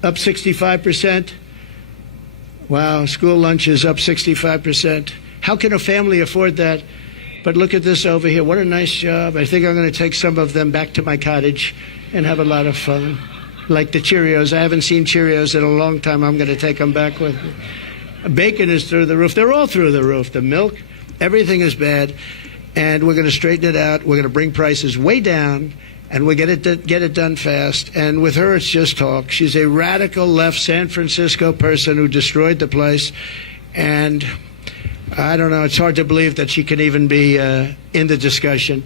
Up 65%. Wow, school lunches up 65%. How can a family afford that? But look at this over here. What a nice job. I think I'm going to take some of them back to my cottage and have a lot of fun. Like the Cheerios. I haven't seen Cheerios in a long time. I'm going to take them back with me. Bacon is through the roof. They're all through the roof. The milk, everything is bad. And we're going to straighten it out. We're going to bring prices way down. And we get it done fast. And with her, it's just talk. She's a radical left San Francisco person who destroyed the place. And I don't know. It's hard to believe that she can even be in the discussion.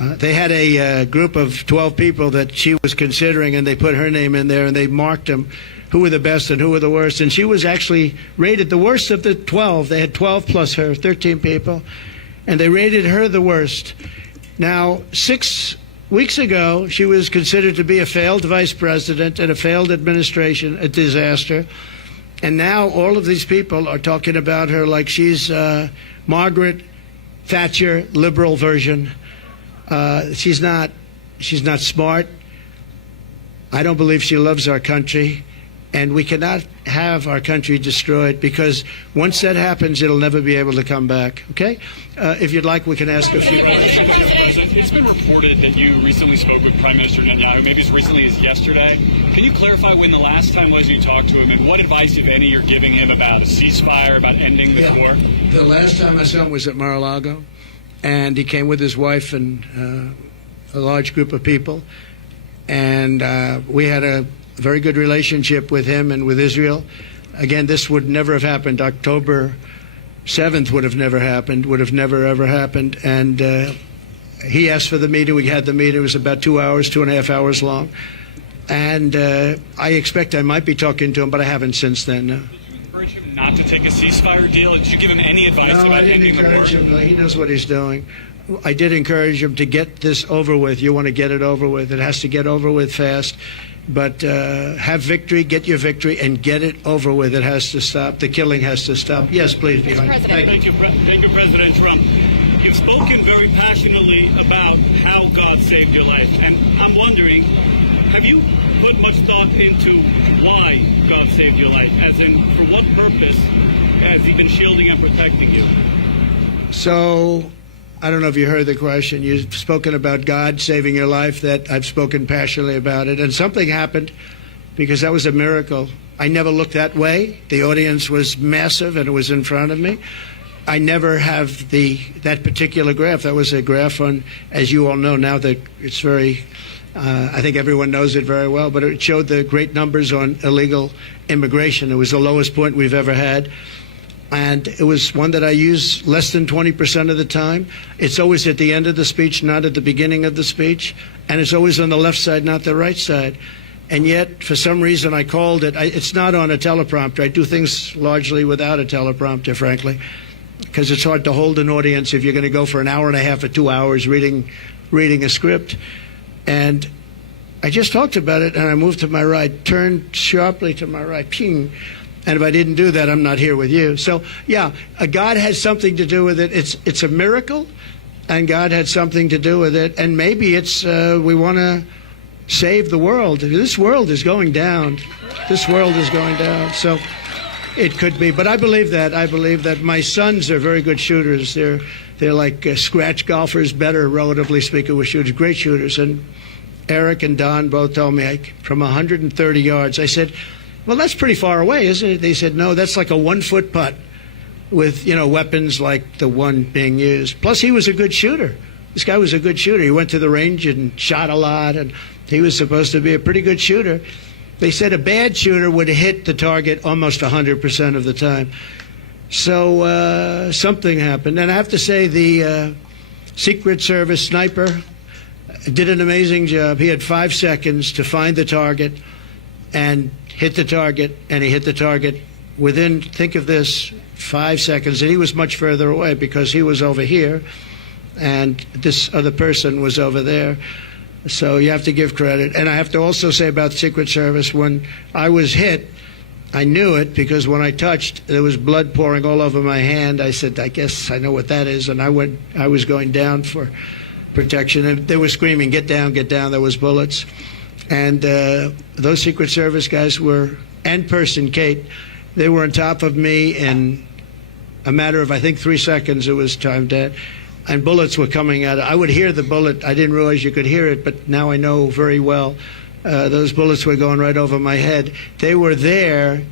They had a group of 12 people that she was considering, and they put her name in there, and they marked them, who were the best and who were the worst. And she was actually rated the worst of the 12. They had 12 plus her, 13 people. And they rated her the worst. Now, 6 weeks ago, she was considered to be a failed vice president and a failed administration, a disaster. And now all of these people are talking about her like she's Margaret Thatcher, liberal version. She's not smart. I don't believe she loves our country. And we cannot have our country destroyed, because once that happens, it'll never be able to come back. Okay? If you'd like, we can ask a few questions. President, it's been reported that you recently spoke with Prime Minister Netanyahu, maybe as recently as yesterday. Can you clarify when the last time was you talked to him, and what advice, if any, you're giving him about a ceasefire, about ending the war? The last time I saw him was at Mar-a-Lago, and he came with his wife and a large group of people. And we had a very good relationship with him and with Israel. Again, this would never have happened. October 7th would have never happened, would have never, ever happened. And he asked for the meeting. We had the meeting. It was about 2 hours, 2.5 hours long. And I expect I might be talking to him, but I haven't since then, no. Did you encourage him not to take a ceasefire deal? Did you give him any advice about ending the war? No, I didn't encourage him. He knows what he's doing. I did encourage him to get this over with. You want to get it over with. It has to get over with fast. But have victory, get your victory, and get it over with. It has to stop. The killing has to stop. Yes, please. Thank you, President Trump. You've spoken very passionately about how God saved your life. And I'm wondering, have you put much thought into why God saved your life? As in, for what purpose has he been shielding and protecting you? So, I don't know if you heard the question. You've spoken about God saving your life. That I've spoken passionately about it. And something happened, because that was a miracle. I never looked that way. The audience was massive, and it was in front of me. I never have that particular graph. That was a graph on, as you all know now, that it's very, I think everyone knows it very well, but it showed the great numbers on illegal immigration. It was the lowest point we've ever had. And it was one that I use less than 20% of the time. It's always at the end of the speech, not at the beginning of the speech. And it's always on the left side, not the right side. And yet, for some reason, I called it. It's not on a teleprompter. I do things largely without a teleprompter, frankly, because it's hard to hold an audience if you're going to go for an hour and a half or 2 hours reading a script. And I just talked about it, and I moved to my right, turned sharply to my right, ping. And if I didn't do that, I'm not here with you. So, yeah, God has something to do with it. It's a miracle, and God had something to do with it. And maybe it's we want to save the world. This world is going down. This world is going down. So it could be. But I believe that. I believe that my sons are very good shooters. They're like scratch golfers, better, relatively speaking, with shooters, great shooters. And Eric and Don both told me from 130 yards. I said, well, that's pretty far away, isn't it? They said, no, that's like a 1-foot putt with, weapons like the one being used. Plus, he was a good shooter. This guy was a good shooter. He went to the range and shot a lot, and he was supposed to be a pretty good shooter. They said a bad shooter would hit the target almost 100% of the time. So something happened. And I have to say the Secret Service sniper did an amazing job. He had 5 seconds to find the target and hit the target, and he hit the target within, think of this, 5 seconds. And he was much further away because he was over here, and this other person was over there. So you have to give credit. And I have to also say about the Secret Service, when I was hit, I knew it because when I touched, there was blood pouring all over my hand. I said, I guess I know what that is. And I was going down for protection. And they were screaming, get down, get down. There was bullets. And those Secret Service guys were, and person Kate, they were on top of me in a matter of, I think, 3 seconds. It was time dead. and bullets were coming out. I would hear the bullet. I didn't realize you could hear it, but now I know very well. Those bullets were going right over my head. They were there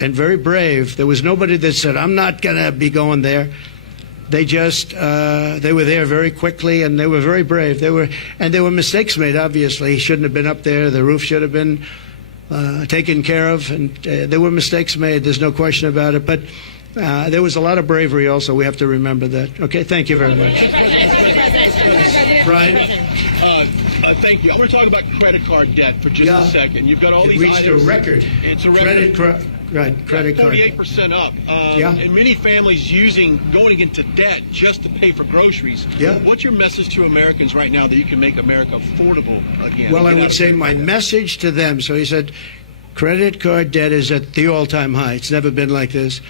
and very brave. There was nobody that said, I'm not going to be going there. They just, they were there very quickly, and they were very brave. There were mistakes made, obviously. He shouldn't have been up there. The roof should have been taken care of, and there were mistakes made. There's no question about it. But there was a lot of bravery also. We have to remember that. Okay, thank you very much. Brian? Thank you. I want to talk about credit card debt for just a second. You've got all these items. It reached a record. It's a record. Credit card. 48% up. And many families going into debt just to pay for groceries. Yeah. What's your message to Americans right now that you can make America affordable again? Well, I would say my message to them, so he said, credit card debt is at the all-time high. It's never been like this.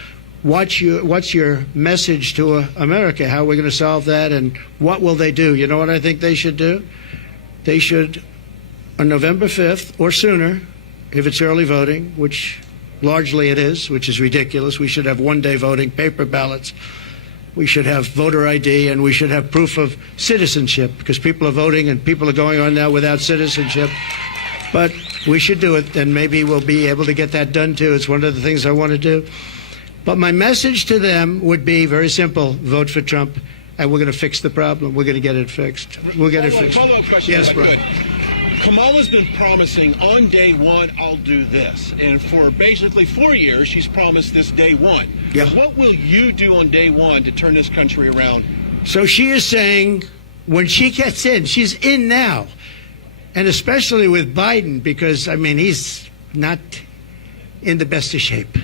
What's your message to America? How are we going to solve that, and what will they do? You know what I think they should do? They should, on November 5th or sooner, if it's early voting, which largely it is, which is ridiculous. We should have one-day voting, paper ballots. We should have voter ID, and we should have proof of citizenship, because people are voting and people are going on now without citizenship. But we should do it, and maybe we'll be able to get that done, too. It's one of the things I want to do. But my message to them would be very simple. Vote for Trump, and we're going to fix the problem. We're going to get it fixed. We'll get it fixed. Follow-up question, yes, if I could. Kamala's been promising on day one, I'll do this. And for basically 4 years, she's promised this day one. Yeah. What will you do on day one to turn this country around? So she is saying when she gets in, she's in now. And especially with Biden, because, I mean, he's not in the best of shape.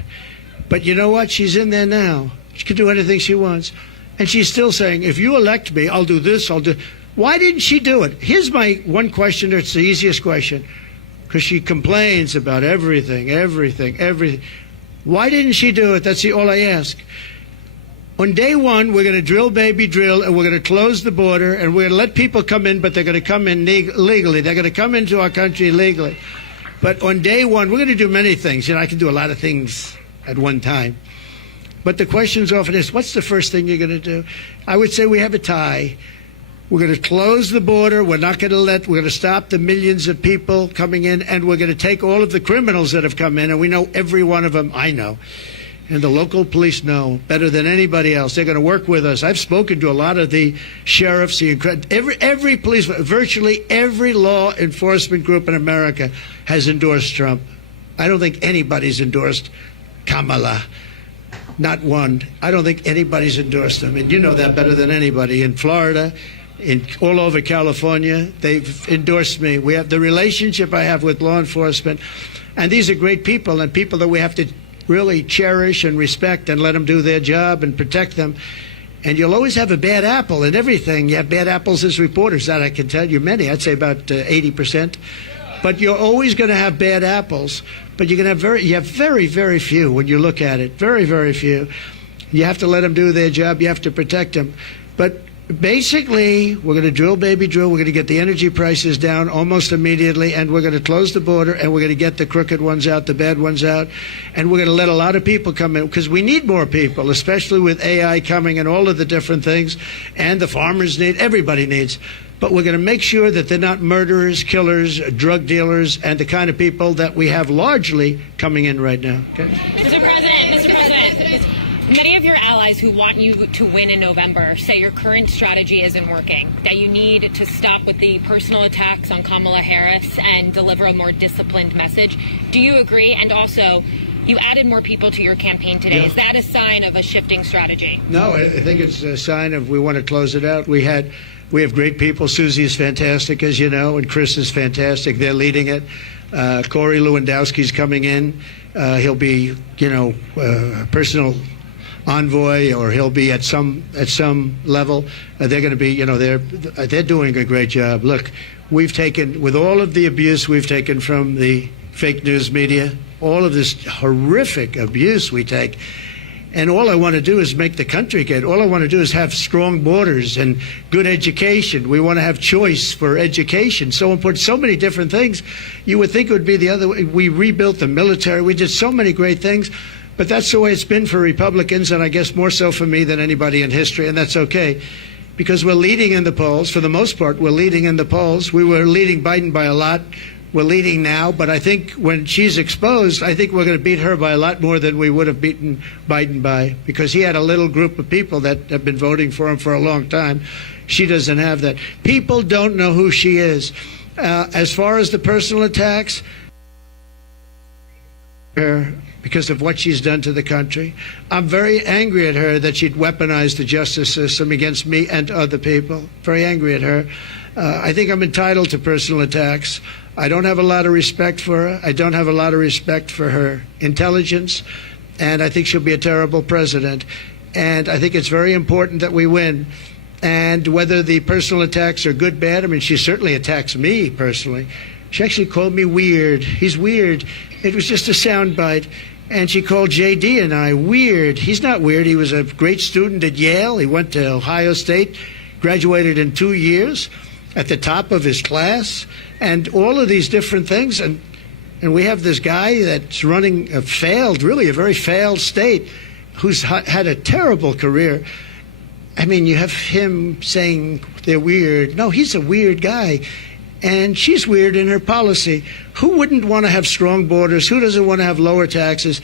But you know what? She's in there now. She can do anything she wants. And she's still saying, if you elect me, I'll do this, I'll do... Why didn't she do it? Here's my one question. It's the easiest question. Because she complains about everything. Why didn't she do it? That's all I ask. On day one, we're going to drill, baby, drill, and we're going to close the border, and we're going to let people come in, but they're going to come in legally. They're going to come into our country legally. But on day one, we're going to do many things. You know, I can do a lot of things at one time. But the question's often is, what's the first thing you're going to do? I would say we have a tie. We're going to close the border. We're going to stop the millions of people coming in, and we're going to take all of the criminals that have come in, and we know every one of them. I know. And the local police know better than anybody else. They're going to work with us. I've spoken to a lot of the sheriffs, every police, virtually every law enforcement group in America has endorsed Trump. I don't think anybody's endorsed Kamala. Not one. I don't think anybody's endorsed them. And you know that better than anybody. In Florida, all over California, they've endorsed me. We have the relationship I have with law enforcement. And these are great people, and people that we have to really cherish and respect and let them do their job and protect them. And you'll always have a bad apple in everything. You have bad apples as reporters. That I can tell you many. I'd say about 80%. But you're always going to have bad apples. But you have very, very few when you look at it. Very, very few. You have to let them do their job. You have to protect them. But basically, we're going to drill, baby, drill. We're going to get the energy prices down almost immediately, and we're going to close the border, and we're going to get the crooked ones out, the bad ones out, and we're going to let a lot of people come in, because we need more people, especially with AI coming and all of the different things, and the farmers need, everybody needs. But we're going to make sure that they're not murderers, killers, drug dealers, and the kind of people that we have largely coming in right now. Okay? Mr. President, many of your allies who want you to win in November say your current strategy isn't working, that you need to stop with the personal attacks on Kamala Harris and deliver a more disciplined message. Do you agree? And also, you added more people to your campaign today. Yeah. Is that a sign of a shifting strategy? No, I think it's a sign of we want to close it out. We have great people. Susie is fantastic, as you know, and Chris is fantastic. They're leading it. Corey Lewandowski's coming in. He'll be, personal envoy, or he'll be at some level. They're going to be, they're doing a great job. Look, we've taken, with all of the abuse we've taken from the fake news media, all of this horrific abuse we take, and all I want to do is make the country good. All I want to do is have strong borders and good education. We want to have choice for education. So important, so many different things. You would think it would be the other way. We rebuilt the military. We did so many great things. But that's the way it's been for Republicans, and I guess more so for me than anybody in history, and that's okay. because we're leading in the polls. For the most part, we're leading in the polls. We were leading Biden by a lot. We're leading now, but I think when she's exposed, I think we're going to beat her by a lot more than we would have beaten Biden by, because he had a little group of people that have been voting for him for a long time. She doesn't have that. People don't know who she is. As far as the personal attacks, because of what she's done to the country, I'm very angry at her that she'd weaponized the justice system against me and other people. Very angry at her. I think I'm entitled to personal attacks. I don't have a lot of respect for her. I don't have a lot of respect for her intelligence, and I think she'll be a terrible president. And I think it's very important that we win. And whether the personal attacks are good, bad, I mean, she certainly attacks me personally. She actually called me weird. He's weird. It was just a soundbite. And she called J.D. and I weird. He's not weird. He was a great student at Yale. He went to Ohio State, graduated in 2 years, at the top of his class, and all of these different things. And we have this guy that's running a very failed state, who's had a terrible career. I mean, you have him saying they're weird. No, he's a weird guy. And she's weird in her policy. Who wouldn't want to have strong borders? Who doesn't want to have lower taxes?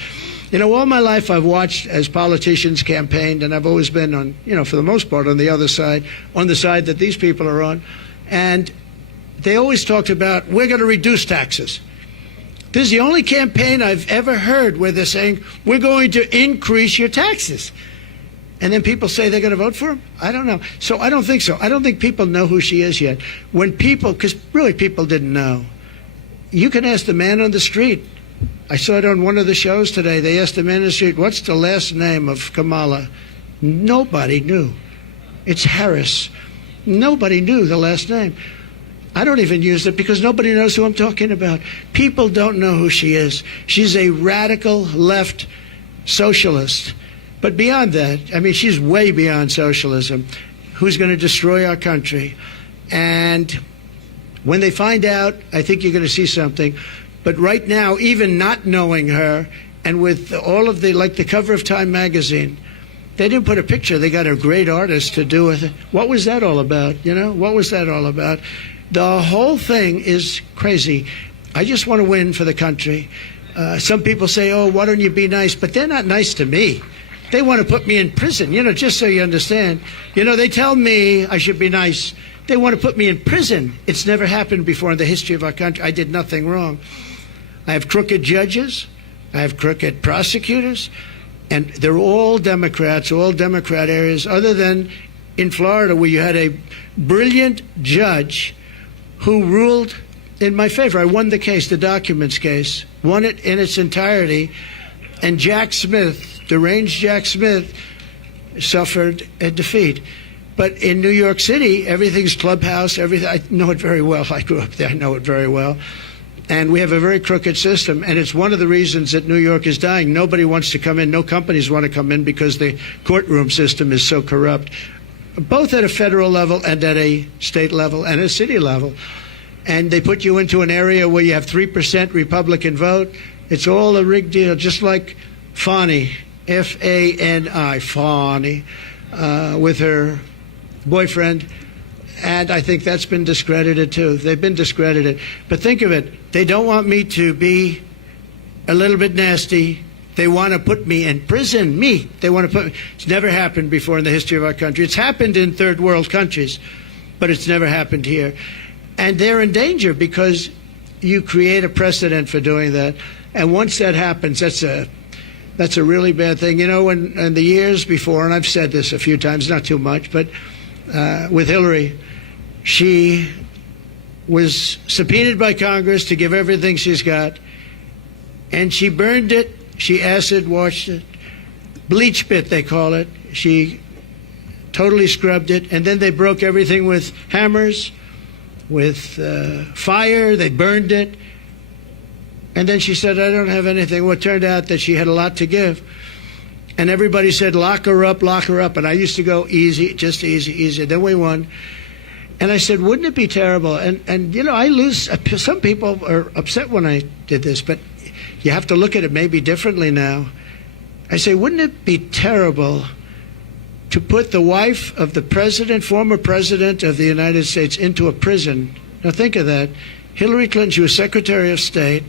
You know, all my life I've watched as politicians campaigned, and I've always been on, for the most part, on the other side, on the side that these people are on. And they always talked about, we're going to reduce taxes. This is the only campaign I've ever heard where they're saying, we're going to increase your taxes. And then people say they're going to vote for him? I don't know. So I don't think so. I don't think people know who she is yet. Because really people didn't know. You can ask the man on the street. I saw it on one of the shows today. They asked the man on the street, what's the last name of Kamala? Nobody knew. It's Harris. Nobody knew the last name. I don't even use it because nobody knows who I'm talking about. People don't know who she is. She's a radical left socialist. But beyond that, I mean, she's way beyond socialism, who's going to destroy our country. And when they find out, I think you're going to see something. But right now, even not knowing her, and with all of the cover of Time magazine, they didn't put a picture. They got a great artist to do it. What was that all about? What was that all about? The whole thing is crazy. I just want to win for the country. Some people say, oh, why don't you be nice? But they're not nice to me. They want to put me in prison, just so you understand. They tell me I should be nice. They want to put me in prison. It's never happened before in the history of our country. I did nothing wrong. I have crooked judges. I have crooked prosecutors. And they're all Democrats, all Democrat areas, other than in Florida, where you had a brilliant judge who ruled in my favor. I won the case, the documents case, won it in its entirety. And Jack Smith, deranged Jack Smith, suffered a defeat. But in New York City, everything's clubhouse, everything. I know it very well. I grew up there. I know it very well. And we have a very crooked system. And it's one of the reasons that New York is dying. Nobody wants to come in. No companies want to come in because the courtroom system is so corrupt, both at a federal level and at a state level and a city level. And they put you into an area where you have 3% Republican vote. It's all a rigged deal, just like Fani, F-A-N-I, Fani, with her boyfriend. And I think that's been discredited, too. They've been discredited. But think of it. They don't want me to be a little bit nasty. They want to put me in prison. Me. They want to put me. It's never happened before in the history of our country. It's happened in third world countries, but it's never happened here. And they're in danger because you create a precedent for doing that. And once that happens, that's a really bad thing. When in the years before, and I've said this a few times, not too much, but with Hillary, she was subpoenaed by Congress to give everything she's got, and she burned it, she acid washed it, bleach bit they call it. She totally scrubbed it, and then they broke everything with hammers, with fire, they burned it. And then she said, I don't have anything. Well, it turned out that she had a lot to give. And everybody said, lock her up, lock her up. And I used to go easy, just easy, easy. Then we won. And I said, wouldn't it be terrible? And I lose. Some people are upset when I did this, but you have to look at it maybe differently now. I say, wouldn't it be terrible to put the wife of the president, former president of the United States, into a prison. Now think of that. Hillary Clinton, she was Secretary of State.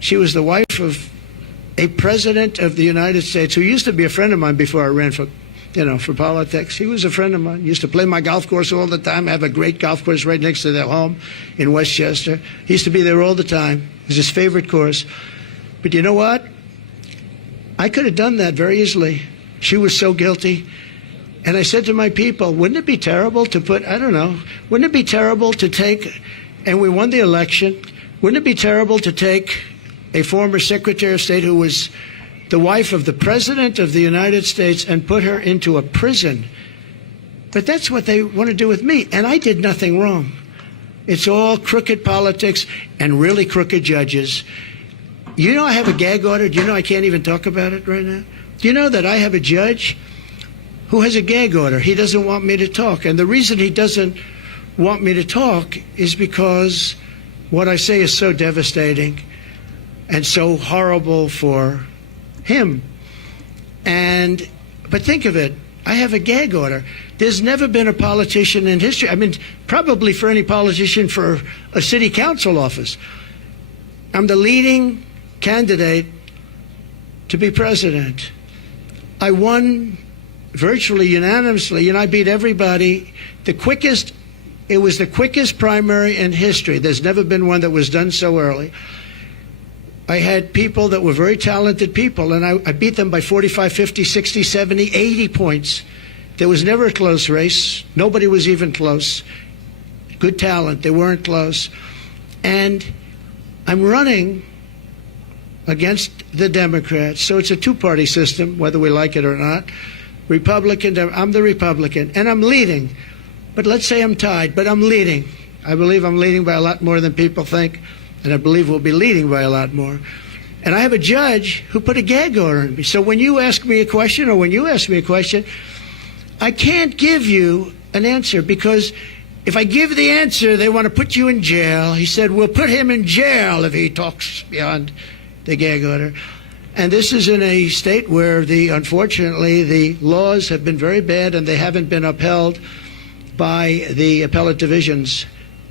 She was the wife of a president of the United States who used to be a friend of mine before I ran for politics. He was a friend of mine. He used to play my golf course all the time. I have a great golf course right next to their home in Westchester. He used to be there all the time. It was his favorite course. But you know what? I could have done that very easily. She was so guilty. And I said to my people, wouldn't it be terrible to put, wouldn't it be terrible to take, and we won the election, wouldn't it be terrible to take a former Secretary of State who was the wife of the President of the United States and put her into a prison? But that's what they want to do with me, and I did nothing wrong. It's all crooked politics and really crooked judges. You know I have a gag order. Do you know I can't even talk about it right now? Do you know that I have a judge who has a gag order? He doesn't want me to talk. And the reason he doesn't want me to talk is because what I say is so devastating and so horrible for him. But think of it. I have a gag order. There's never been a politician in history, probably for any politician for a city council office. I'm the leading candidate to be president. I won virtually unanimously, I beat everybody. It was the quickest primary in history. There's never been one that was done so early. I had people that were very talented people, and I beat them by 45, 50, 60, 70, 80 points. There was never a close race. Nobody was even close. Good talent. They weren't close. And I'm running against the Democrats. So it's a two-party system, whether we like it or not. Republican, I'm the Republican, and I'm leading. But let's say I'm tied, but I'm leading. I believe I'm leading by a lot more than people think, and I believe we'll be leading by a lot more. And I have a judge who put a gag order on me. So when you ask me a question, or when you ask me a question, I can't give you an answer, because if I give the answer, they want to put you in jail. He said, we'll put him in jail if he talks beyond the gag order. And this is in a state where, unfortunately, the laws have been very bad, and they haven't been upheld by the appellate divisions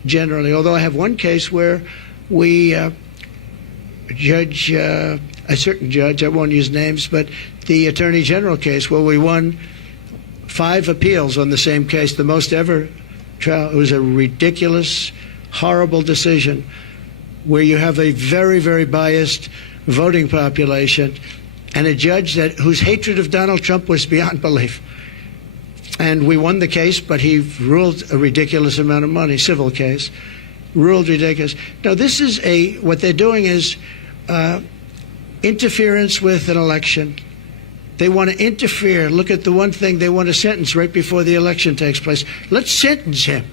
generally. Although I have one case where we a certain judge, I won't use names, but the Attorney General case where we won 5 appeals on the same case, the most ever trial. It was a ridiculous, horrible decision where you have a very, very biased voting population and a judge whose hatred of Donald Trump was beyond belief. And we won the case, but he ruled a ridiculous amount of money, civil case, ruled ridiculous. Now, this is what they're doing is interference with an election. They want to interfere. Look at the one thing they want to sentence right before the election takes place. Let's sentence him,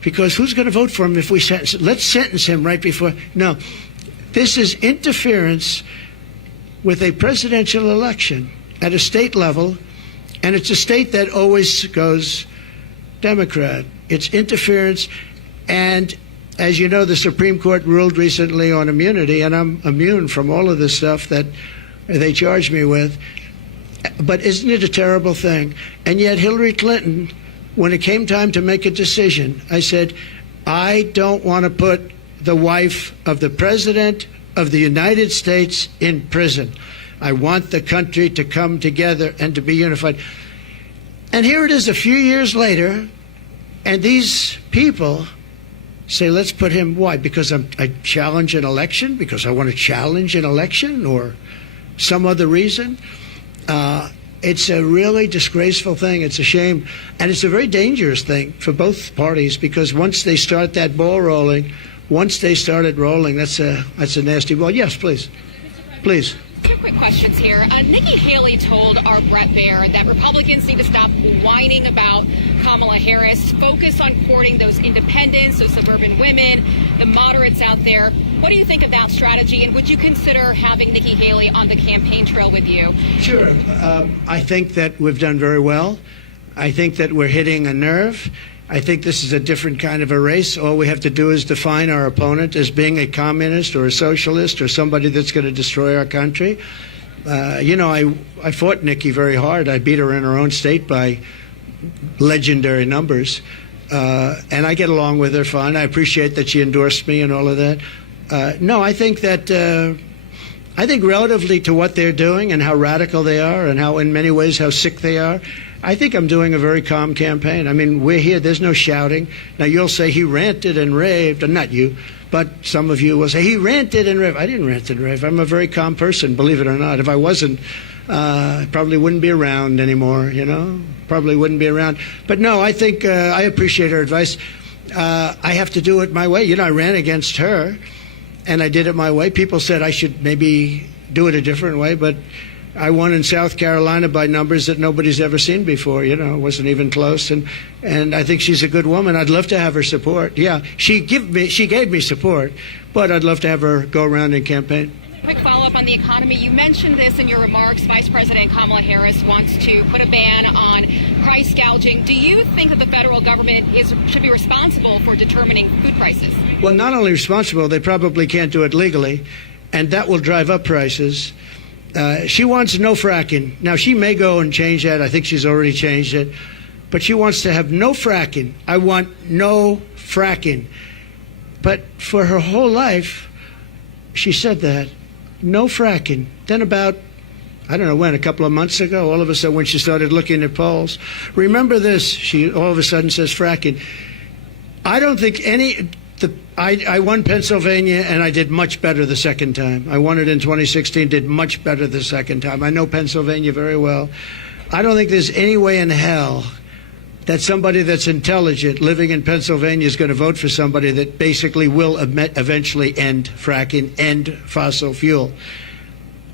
because who's going to vote for him if we sentence him? Let's sentence him right before. No, this is interference with a presidential election at a state level, and it's a state that always goes Democrat. It's interference, and as you know, the Supreme Court ruled recently on immunity, and I'm immune from all of this stuff that they charge me with. But isn't it a terrible thing? And yet Hillary Clinton, when it came time to make a decision, I said, I don't want to put the wife of the President of the United States in prison. I want the country to come together and to be unified. And here it is a few years later, and these people say, let's put him, why? Because I challenge an election? Because I want to challenge an election, or some other reason? It's a really disgraceful thing. It's a shame. And it's a very dangerous thing for both parties, because once they start that ball rolling, once they started rolling, that's a nasty ball. Yes, please. Please. 2 quick questions here. Nikki Haley told our Brett Baer that Republicans need to stop whining about Kamala Harris, focus on courting those independents, those suburban women, the moderates out there. What do you think of that strategy, and would you consider having Nikki Haley on the campaign trail with you? Sure. I think that we've done very well. I think that we're hitting a nerve. I think this is a different kind of a race. All we have to do is define our opponent as being a communist or a socialist or somebody that's going to destroy our country. I fought Nikki very hard. I beat her in her own state by legendary numbers. And I get along with her fine. I appreciate that she endorsed me and all of that. No, I think that I think relatively to what they're doing and how radical they are and how, in many ways, how sick they are, I think I'm doing a very calm campaign. I mean, we're here. There's no shouting. Now, you'll say he ranted and raved. And not you, but some of you will say he ranted and raved. I didn't rant and rave. I'm a very calm person, believe it or not. If I wasn't, I probably wouldn't be around anymore, Probably wouldn't be around. But no, I think I appreciate her advice. I have to do it my way. I ran against her, and I did it my way. People said I should maybe do it a different way, but I won in South Carolina by numbers that nobody's ever seen before. It wasn't even close. And I think she's a good woman. I'd love to have her support. Yeah, she gave me support, but I'd love to have her go around and campaign. Quick follow-up on the economy. You mentioned this in your remarks. Vice President Kamala Harris wants to put a ban on price gouging. Do you think that the federal government should be responsible for determining food prices? Well, not only responsible, they probably can't do it legally, and that will drive up prices. She wants no fracking. Now, she may go and change that. I think she's already changed it. But she wants to have no fracking. I want no fracking. But for her whole life, she said that. No fracking. Then about, I don't know when, a couple of months ago, all of a sudden when she started looking at polls, remember this, she all of a sudden says fracking. I don't think I won Pennsylvania, and I did much better the second time. I won it in 2016, did much better the second time. I know Pennsylvania very well. I don't think there's any way in hell that somebody that's intelligent living in Pennsylvania is going to vote for somebody that basically will eventually end fracking, end fossil fuel.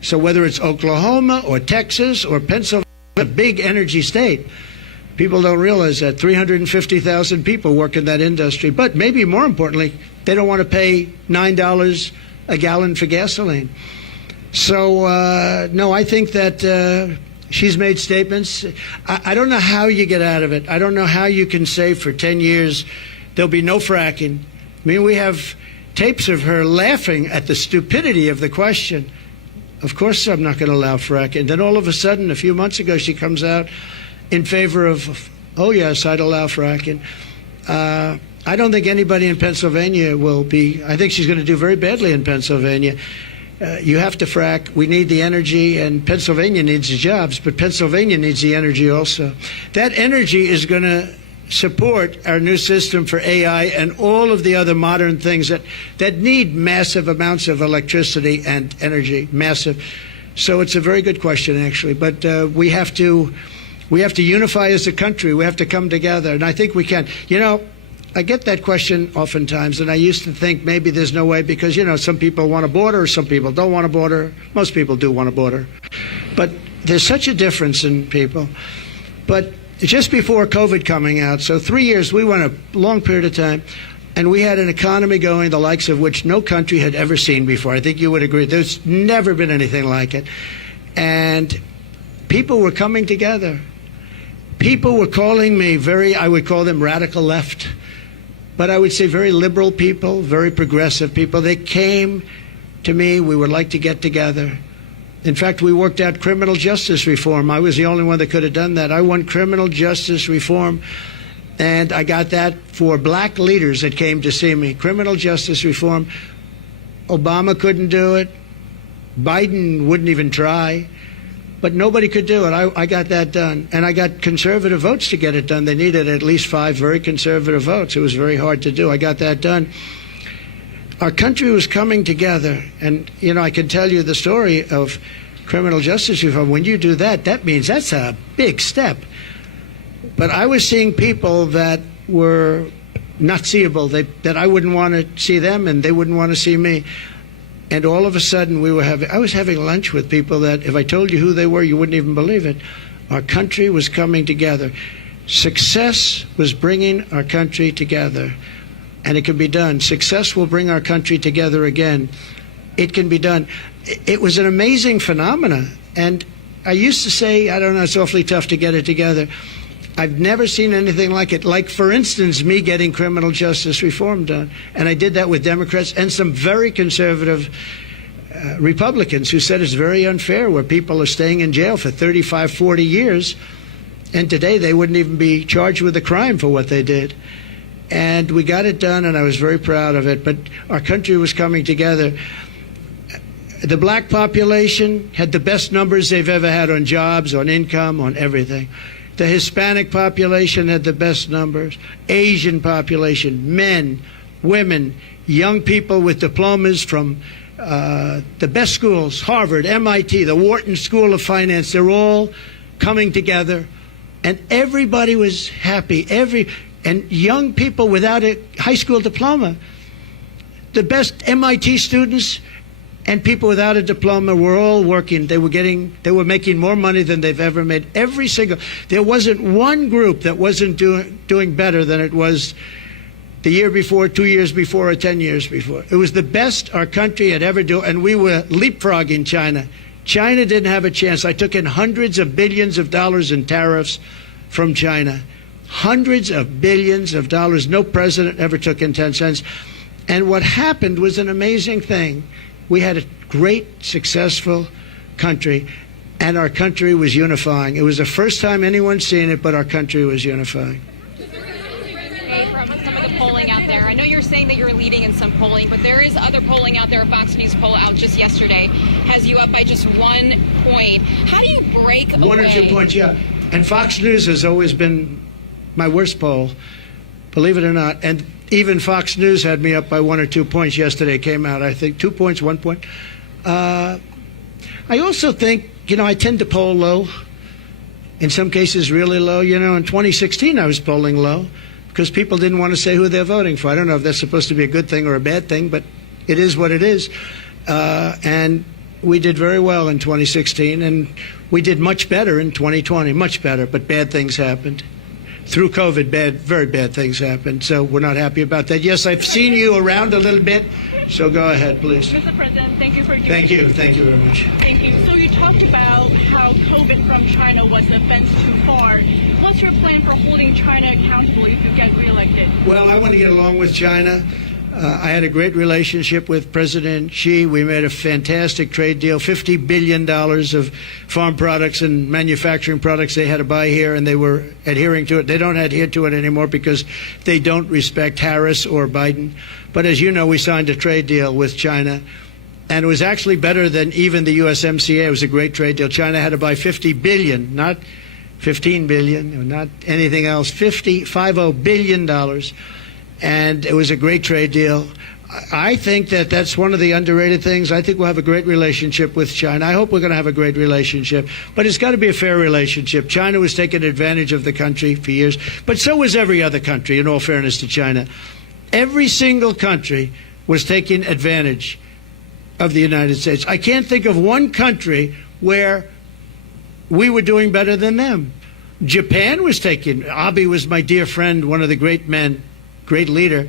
So whether it's Oklahoma or Texas or Pennsylvania, a big energy state, people don't realize that 350,000 people work in that industry. But maybe more importantly, they don't want to pay $9 a gallon for gasoline. So, no, I think that she's made statements. I don't know how you get out of it. I don't know how you can say for 10 years there'll be no fracking. I mean, we have tapes of her laughing at the stupidity of the question. Of course I'm not going to allow fracking. And then all of a sudden, a few months ago, she comes out in favor of, oh, yes, I'd allow fracking. I don't think anybody in Pennsylvania will be. I think she's going to do very badly in Pennsylvania. You have to frack. We need the energy, and Pennsylvania needs the jobs, but Pennsylvania needs the energy also. That energy is going to support our new system for AI and all of the other modern things that need massive amounts of electricity and energy, massive. So it's a very good question, actually. But we have to unify as a country. We have to come together, and I think we can. I get that question oftentimes, and I used to think maybe there's no way because, some people want a border, some people don't want a border. Most people do want a border. But there's such a difference in people. But just before COVID coming out, so 3 years, we went a long period of time, and we had an economy going the likes of which no country had ever seen before. I think you would agree. There's never been anything like it. And people were coming together. People were calling me I would call them radical left. But I would say very liberal people, very progressive people. They came to me. We would like to get together. In fact, we worked out criminal justice reform. I was the only one that could have done that. I won criminal justice reform, and I got that for black leaders that came to see me. Criminal justice reform. Obama couldn't do it. Biden wouldn't even try. But nobody could do it. I got that done. And I got conservative votes to get it done. They needed at least 5 very conservative votes. It was very hard to do. I got that done. Our country was coming together. And, I can tell you the story of criminal justice reform. When you do that, that means that's a big step. But I was seeing people that were not seeable, that I wouldn't want to see them and they wouldn't want to see me. And all of a sudden, I was having lunch with people that, if I told you who they were, you wouldn't even believe it. Our country was coming together. Success was bringing our country together. And it can be done. Success will bring our country together again. It can be done. It was an amazing phenomenon. And I used to say, I don't know, it's awfully tough to get it together. I've never seen anything like it. Like, for instance, me getting criminal justice reform done. And I did that with Democrats and some very conservative Republicans who said it's very unfair where people are staying in jail for 35, 40 years, and today they wouldn't even be charged with a crime for what they did. And we got it done, and I was very proud of it. But our country was coming together. The black population had the best numbers they've ever had on jobs, on income, on everything. The Hispanic population had the best numbers. Asian population, men, women, young people with diplomas from the best schools, Harvard, MIT, the Wharton School of Finance, they're all coming together. And everybody was happy. And young people without a high school diploma, the best MIT students and people without a diploma were all working. They were making more money than they've ever made. There wasn't one group that wasn't doing better than it was the year before, 2 years before, or 10 years before. It was the best our country had ever done, and we were leapfrogging China. China didn't have a chance. I took in hundreds of billions of dollars in tariffs from China. Hundreds of billions of dollars. No president ever took in 10 cents. And what happened was an amazing thing. We had a great, successful country, and our country was unifying. It was the first time anyone's seen it, but our country was unifying. From some of the polling out there, I know you're saying that you're leading in some polling, but there is other polling out there. A Fox News poll out just yesterday has you up by just 1 point. How do you break away? 1 or 2 points, yeah. And Fox News has always been my worst poll, believe it or not. And even Fox News had me up by 1 or 2 points yesterday. Came out, I think, 2 points, 1 point. I also think, I tend to poll low. In some cases, really low. In 2016, I was polling low because people didn't want to say who they're voting for. I don't know if that's supposed to be a good thing or a bad thing, but it is what it is. And we did very well in 2016, and we did much better in 2020, much better, but bad things happened. Through COVID, very bad things happened, so we're not happy about that. Yes, I've seen you around a little bit, so go ahead, please. Mr. President, thank you for giving Thank you very much. Thank you. So you talked about how COVID from China was a fence too far. What's your plan for holding China accountable if you get reelected? Well, I want to get along with China. I had a great relationship with President Xi. We made a fantastic trade deal, $50 billion of farm products and manufacturing products they had to buy here, and they were adhering to it. They don't adhere to it anymore because they don't respect Harris or Biden. But as you know, we signed a trade deal with China, and it was actually better than even the USMCA. It was a great trade deal. China had to buy $50 billion, not $15 billion, or not anything else, $50 billion. And it was a great trade deal. I think that's one of the underrated things. I think we'll have a great relationship with China. I hope we're going to have a great relationship. But it's got to be a fair relationship. China was taking advantage of the country for years, but so was every other country, in all fairness to China. Every single country was taking advantage of the United States. I can't think of one country where we were doing better than them. Japan was taking, Abe was my dear friend, one of the great men, great leader.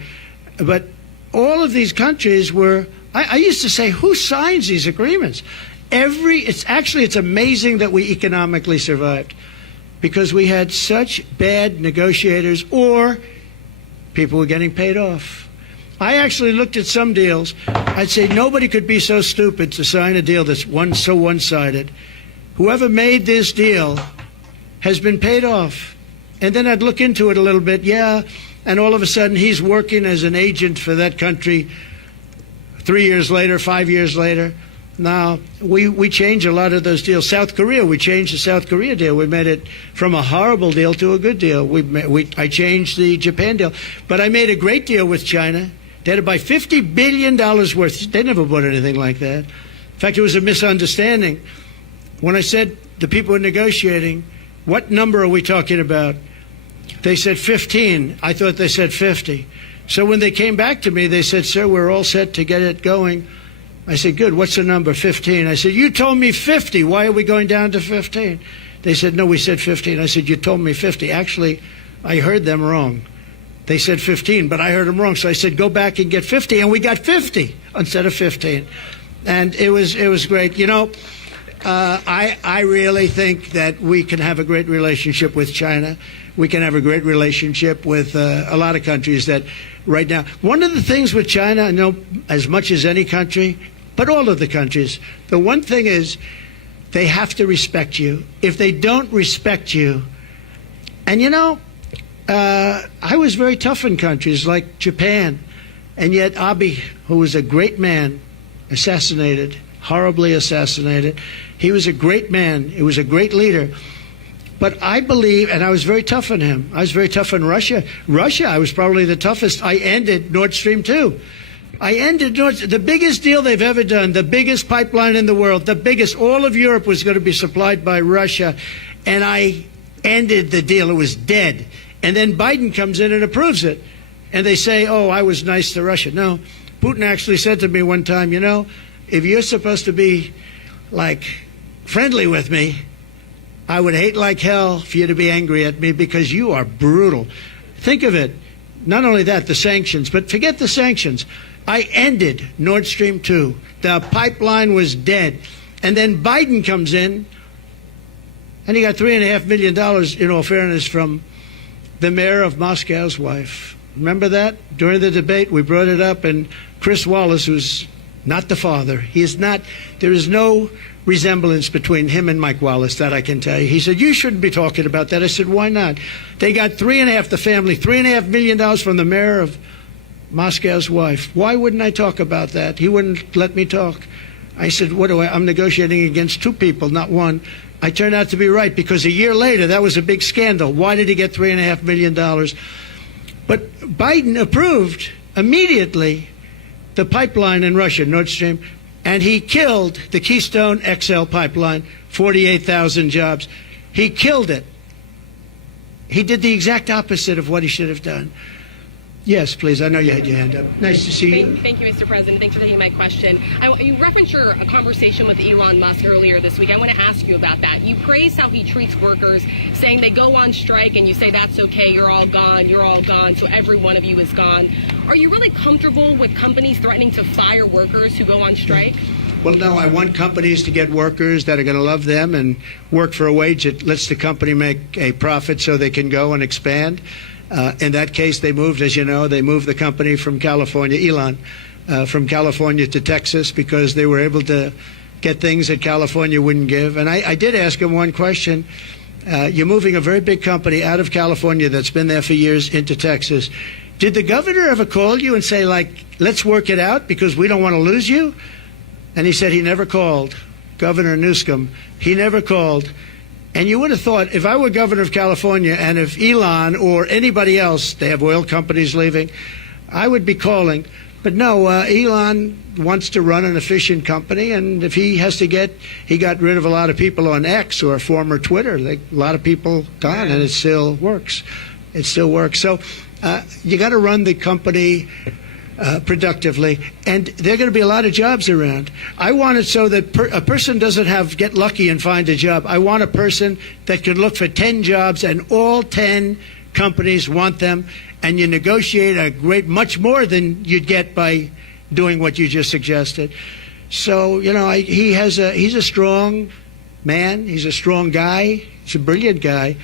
But all of these countries were, I used to say, who signs these agreements? It's amazing that we economically survived because we had such bad negotiators, or people were getting paid off. I actually looked at some deals. I'd say nobody could be so stupid to sign a deal that's so one-sided. Whoever made this deal has been paid off. And then I'd look into it a little bit, and all of a sudden he's working as an agent for that country 3 years later, 5 years later. Now, we changed a lot of those deals. South Korea, we changed the South Korea deal. We made it from a horrible deal to a good deal. I changed the Japan deal. But I made a great deal with China. They had to buy $50 billion worth. They never bought anything like that. In fact, it was a misunderstanding. When I said the people were negotiating, what number are we talking about? They said 15. I thought they said 50. So when they came back to me, they said, sir, we're all set to get it going. I said, good, what's the number? 15. I said, you told me 50. Why are we going down to 15? They said, no, we said 15. I said, you told me 50. Actually, I heard them wrong. They said 15, but I heard them wrong. So I said, go back and get 50. And we got 50 instead of 15. And it was great. You know, I really think that we can have a great relationship with China. We can have a great relationship with a lot of countries that right now. One of the things with China, I know as much as any country, but all of the countries. The one thing is they have to respect you. If they don't respect you, and I was very tough in countries like Japan, and yet Abe, who was a great man, assassinated, horribly assassinated. He was a great man. He was a great leader. But I believe, and I was very tough on him. I was very tough on Russia. Russia, I was probably the toughest. I ended Nord Stream 2. The biggest deal they've ever done, the biggest pipeline in the world, the biggest. All of Europe was going to be supplied by Russia. And I ended the deal. It was dead. And then Biden comes in and approves it. And they say, oh, I was nice to Russia. No, Putin actually said to me one time, if you're supposed to be, friendly with me, I would hate like hell for you to be angry at me because you are brutal. Think of it. Not only that, the sanctions, but forget the sanctions. I ended Nord Stream 2. The pipeline was dead. And then Biden comes in, and he got $3.5 million, in all fairness, from the mayor of Moscow's wife. Remember that? During the debate, we brought it up, and Chris Wallace, who's not the father, there is no resemblance between him and Mike Wallace, that I can tell you. He said, you shouldn't be talking about that. I said, why not? They got the family, $3.5 million from the mayor of Moscow's wife. Why wouldn't I talk about that? He wouldn't let me talk. I said, I'm negotiating against two people, not one. I turned out to be right, because a year later, that was a big scandal. Why did he get $3.5 million? But Biden approved immediately the pipeline in Russia, Nord Stream, and he killed the Keystone XL pipeline, 48,000 jobs. He killed it. He did the exact opposite of what he should have done. Yes, please. I know you had your hand up. Nice to see you. Thank you, Mr. President. Thanks for taking my question. You referenced your conversation with Elon Musk earlier this week. I want to ask you about that. You praise how he treats workers, saying they go on strike, and you say that's okay, you're all gone, so every one of you is gone. Are you really comfortable with companies threatening to fire workers who go on strike? Well, no, I want companies to get workers that are going to love them and work for a wage that lets the company make a profit so they can go and expand. In that case, they moved, as you know, the company from California, Elon, from California to Texas, because they were able to get things that California wouldn't give. And I did ask him one question. You're moving a very big company out of California that's been there for years into Texas. Did the governor ever call you and say, let's work it out because we don't want to lose you? And he said he never called. Governor Newsom, he never called. And you would have thought, if I were governor of California and if Elon or anybody else, they have oil companies leaving, I would be calling. But no, Elon wants to run an efficient company, and if he has to he got rid of a lot of people on X, or former Twitter. A lot of people gone, and it still works. It still works. So you got to run the company productively, and there are going to be a lot of jobs around. I want it so that a person doesn't get lucky and find a job. I want a person that can look for 10 jobs, and all 10 companies want them, and you negotiate much more than you'd get by doing what you just suggested. So, he's a strong man. He's a strong guy. He's a brilliant guy.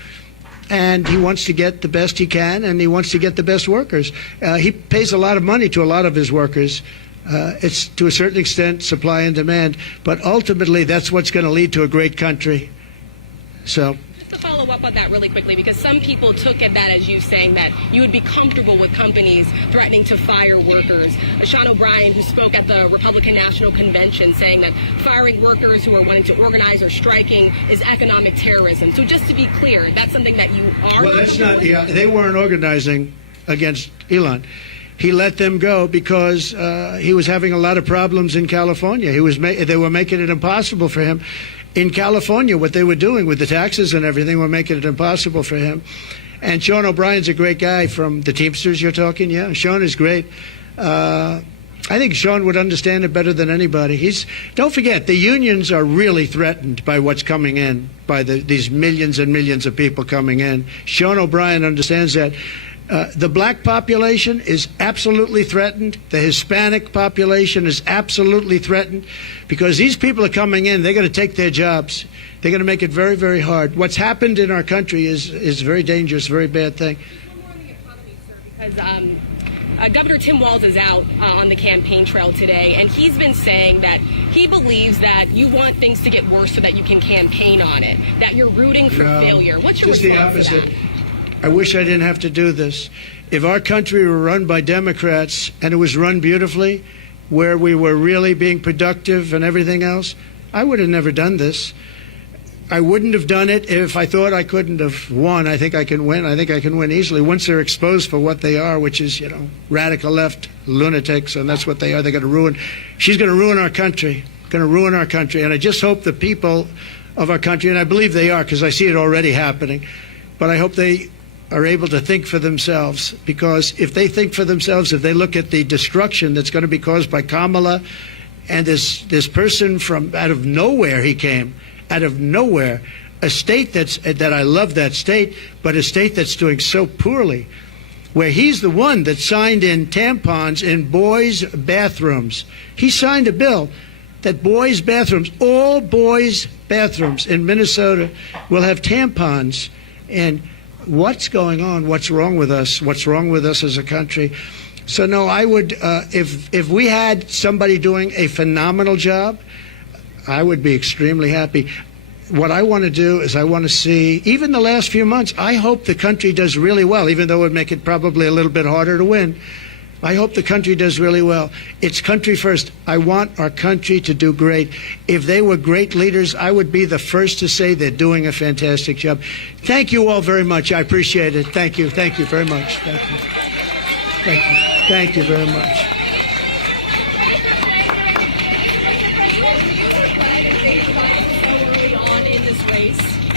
And he wants to get the best he can, and he wants to get the best workers. He pays a lot of money to a lot of his workers. It's, to a certain extent, supply and demand. But ultimately, that's what's going to lead to a great country. So, just to follow up on that really quickly, because some people took that as you saying that you would be comfortable with companies threatening to fire workers. Sean O'Brien, who spoke at the Republican National Convention, saying that firing workers who are wanting to organize or striking is economic terrorism. So just to be clear, that's something that you are. Well, that's not. Yeah, they weren't organizing against Elon. He let them go because he was having a lot of problems in California. They were making it impossible for him. In California, what they were doing with the taxes and everything were making it impossible for him. And Sean O'Brien's a great guy from the Teamsters you're talking. Yeah, Sean is great. I think Sean would understand it better than anybody. Don't forget, the unions are really threatened by what's coming in, by these millions and millions of people coming in. Sean O'Brien understands that. The black population is absolutely threatened. The Hispanic population is absolutely threatened because these people are coming in. They're going to take their jobs. They're going to make it very, very hard. What's happened in our country is very dangerous, very bad thing. More on the economy, sir, because Governor Tim Walz is out on the campaign trail today, and he's been saying that he believes that you want things to get worse so that you can campaign on it, that you're rooting for failure. What's your just the response to opposite. that? I wish I didn't have to do this. If our country were run by Democrats and it was run beautifully, where we were really being productive and everything else, I would have never done this. I wouldn't have done it if I thought I couldn't have won. I think I can win. I think I can win easily once they're exposed for what they are, which is, radical left lunatics, and that's what they are. They're going to ruin. She's going to ruin our country. Going to ruin our country. And I just hope the people of our country, and I believe they are because I see it already happening, but I hope they are able to think for themselves, because if they think for themselves, if they look at the destruction that's going to be caused by Kamala and this person from out of nowhere, he came out of nowhere, a state that I love that state, but a state that's doing so poorly, where he's the one that signed in tampons in boys' bathrooms. He signed a bill that boys' bathrooms, all boys' bathrooms in Minnesota will have tampons. And what's going on? What's wrong with us? What's wrong with us as a country? So no, I would, if we had somebody doing a phenomenal job, I would be extremely happy. What I want to do is I want to see, even the last few months, I hope the country does really well, even though it would make it probably a little bit harder to win. I hope the country does really well. It's country first. I want our country to do great. If they were great leaders, I would be the first to say they're doing a fantastic job. Thank you all very much. I appreciate it. Thank you. Thank you very much. Thank you. Thank you. Thank you very much.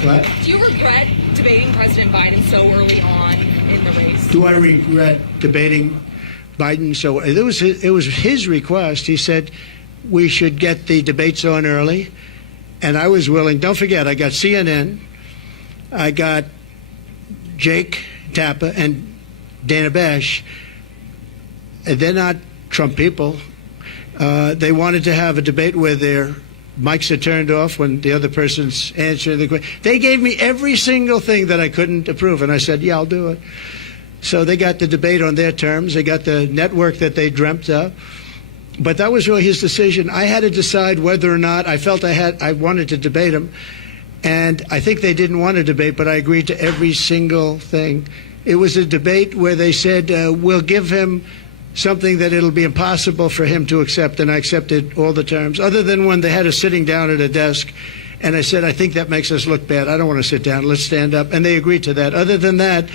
What? Do you regret debating President Biden so early on in the race? Do I regret debating Biden? So it was his request. He said we should get the debates on early, and I was willing. Don't forget, I got CNN, I got Jake Tapper and Dana Bash. They're not Trump people. They wanted to have a debate where their mics are turned off when the other person's answering the question. They gave me every single thing that I couldn't approve, and I said, yeah, I'll do it. So they got the debate on their terms. They got the network that they dreamt of. But that was really his decision. I had to decide whether or not I felt I wanted to debate him. And I think they didn't want to debate, but I agreed to every single thing. It was a debate where they said, we'll give him something that it'll be impossible for him to accept, and I accepted all the terms, other than when they had us sitting down at a desk, and I said, I think that makes us look bad. I don't want to sit down. Let's stand up. And they agreed to that. Other than that,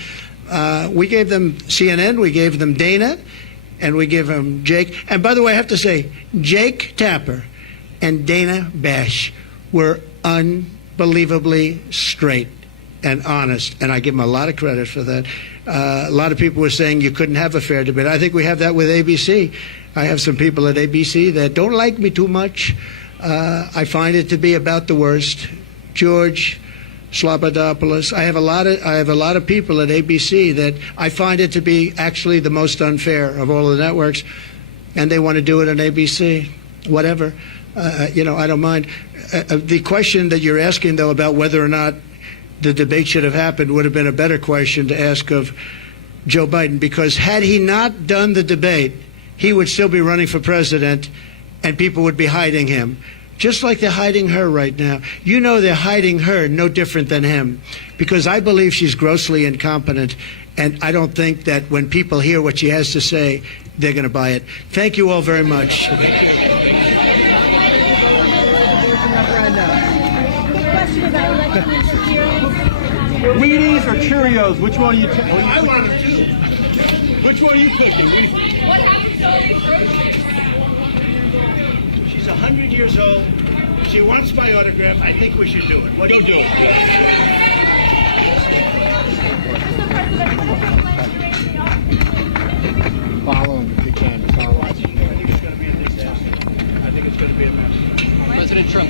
we gave them CNN, we gave them Dana, and we gave them Jake. And by the way, I have to say, Jake Tapper and Dana Bash were unbelievably straight and honest, and I give them a lot of credit for that. A lot of people were saying you couldn't have a fair debate. I think we have that with ABC. I have some people at ABC that don't like me too much. I find it to be about the worst. George Slobodopoulos. I have a lot of people at ABC that I find it to be actually the most unfair of all the networks, and they want to do it on ABC. Whatever, I don't mind. The question that you're asking, though, about whether or not the debate should have happened would have been a better question to ask of Joe Biden, because had he not done the debate, he would still be running for president and people would be hiding him, just like they're hiding her right now. They're hiding her no different than him, because I believe she's grossly incompetent, and I don't think that when people hear what she has to say, they're going to buy it. Thank you all very much. Wheaties or Cheerios? Which one are you taking? I want them too. Which one are you picking? What happened to She's 100 years old. She wants my autograph. I think we should do it. Go do it. Follow him if you can. Follow him. I think it's going to be a disaster. I think it's going to be a mess. President Trump,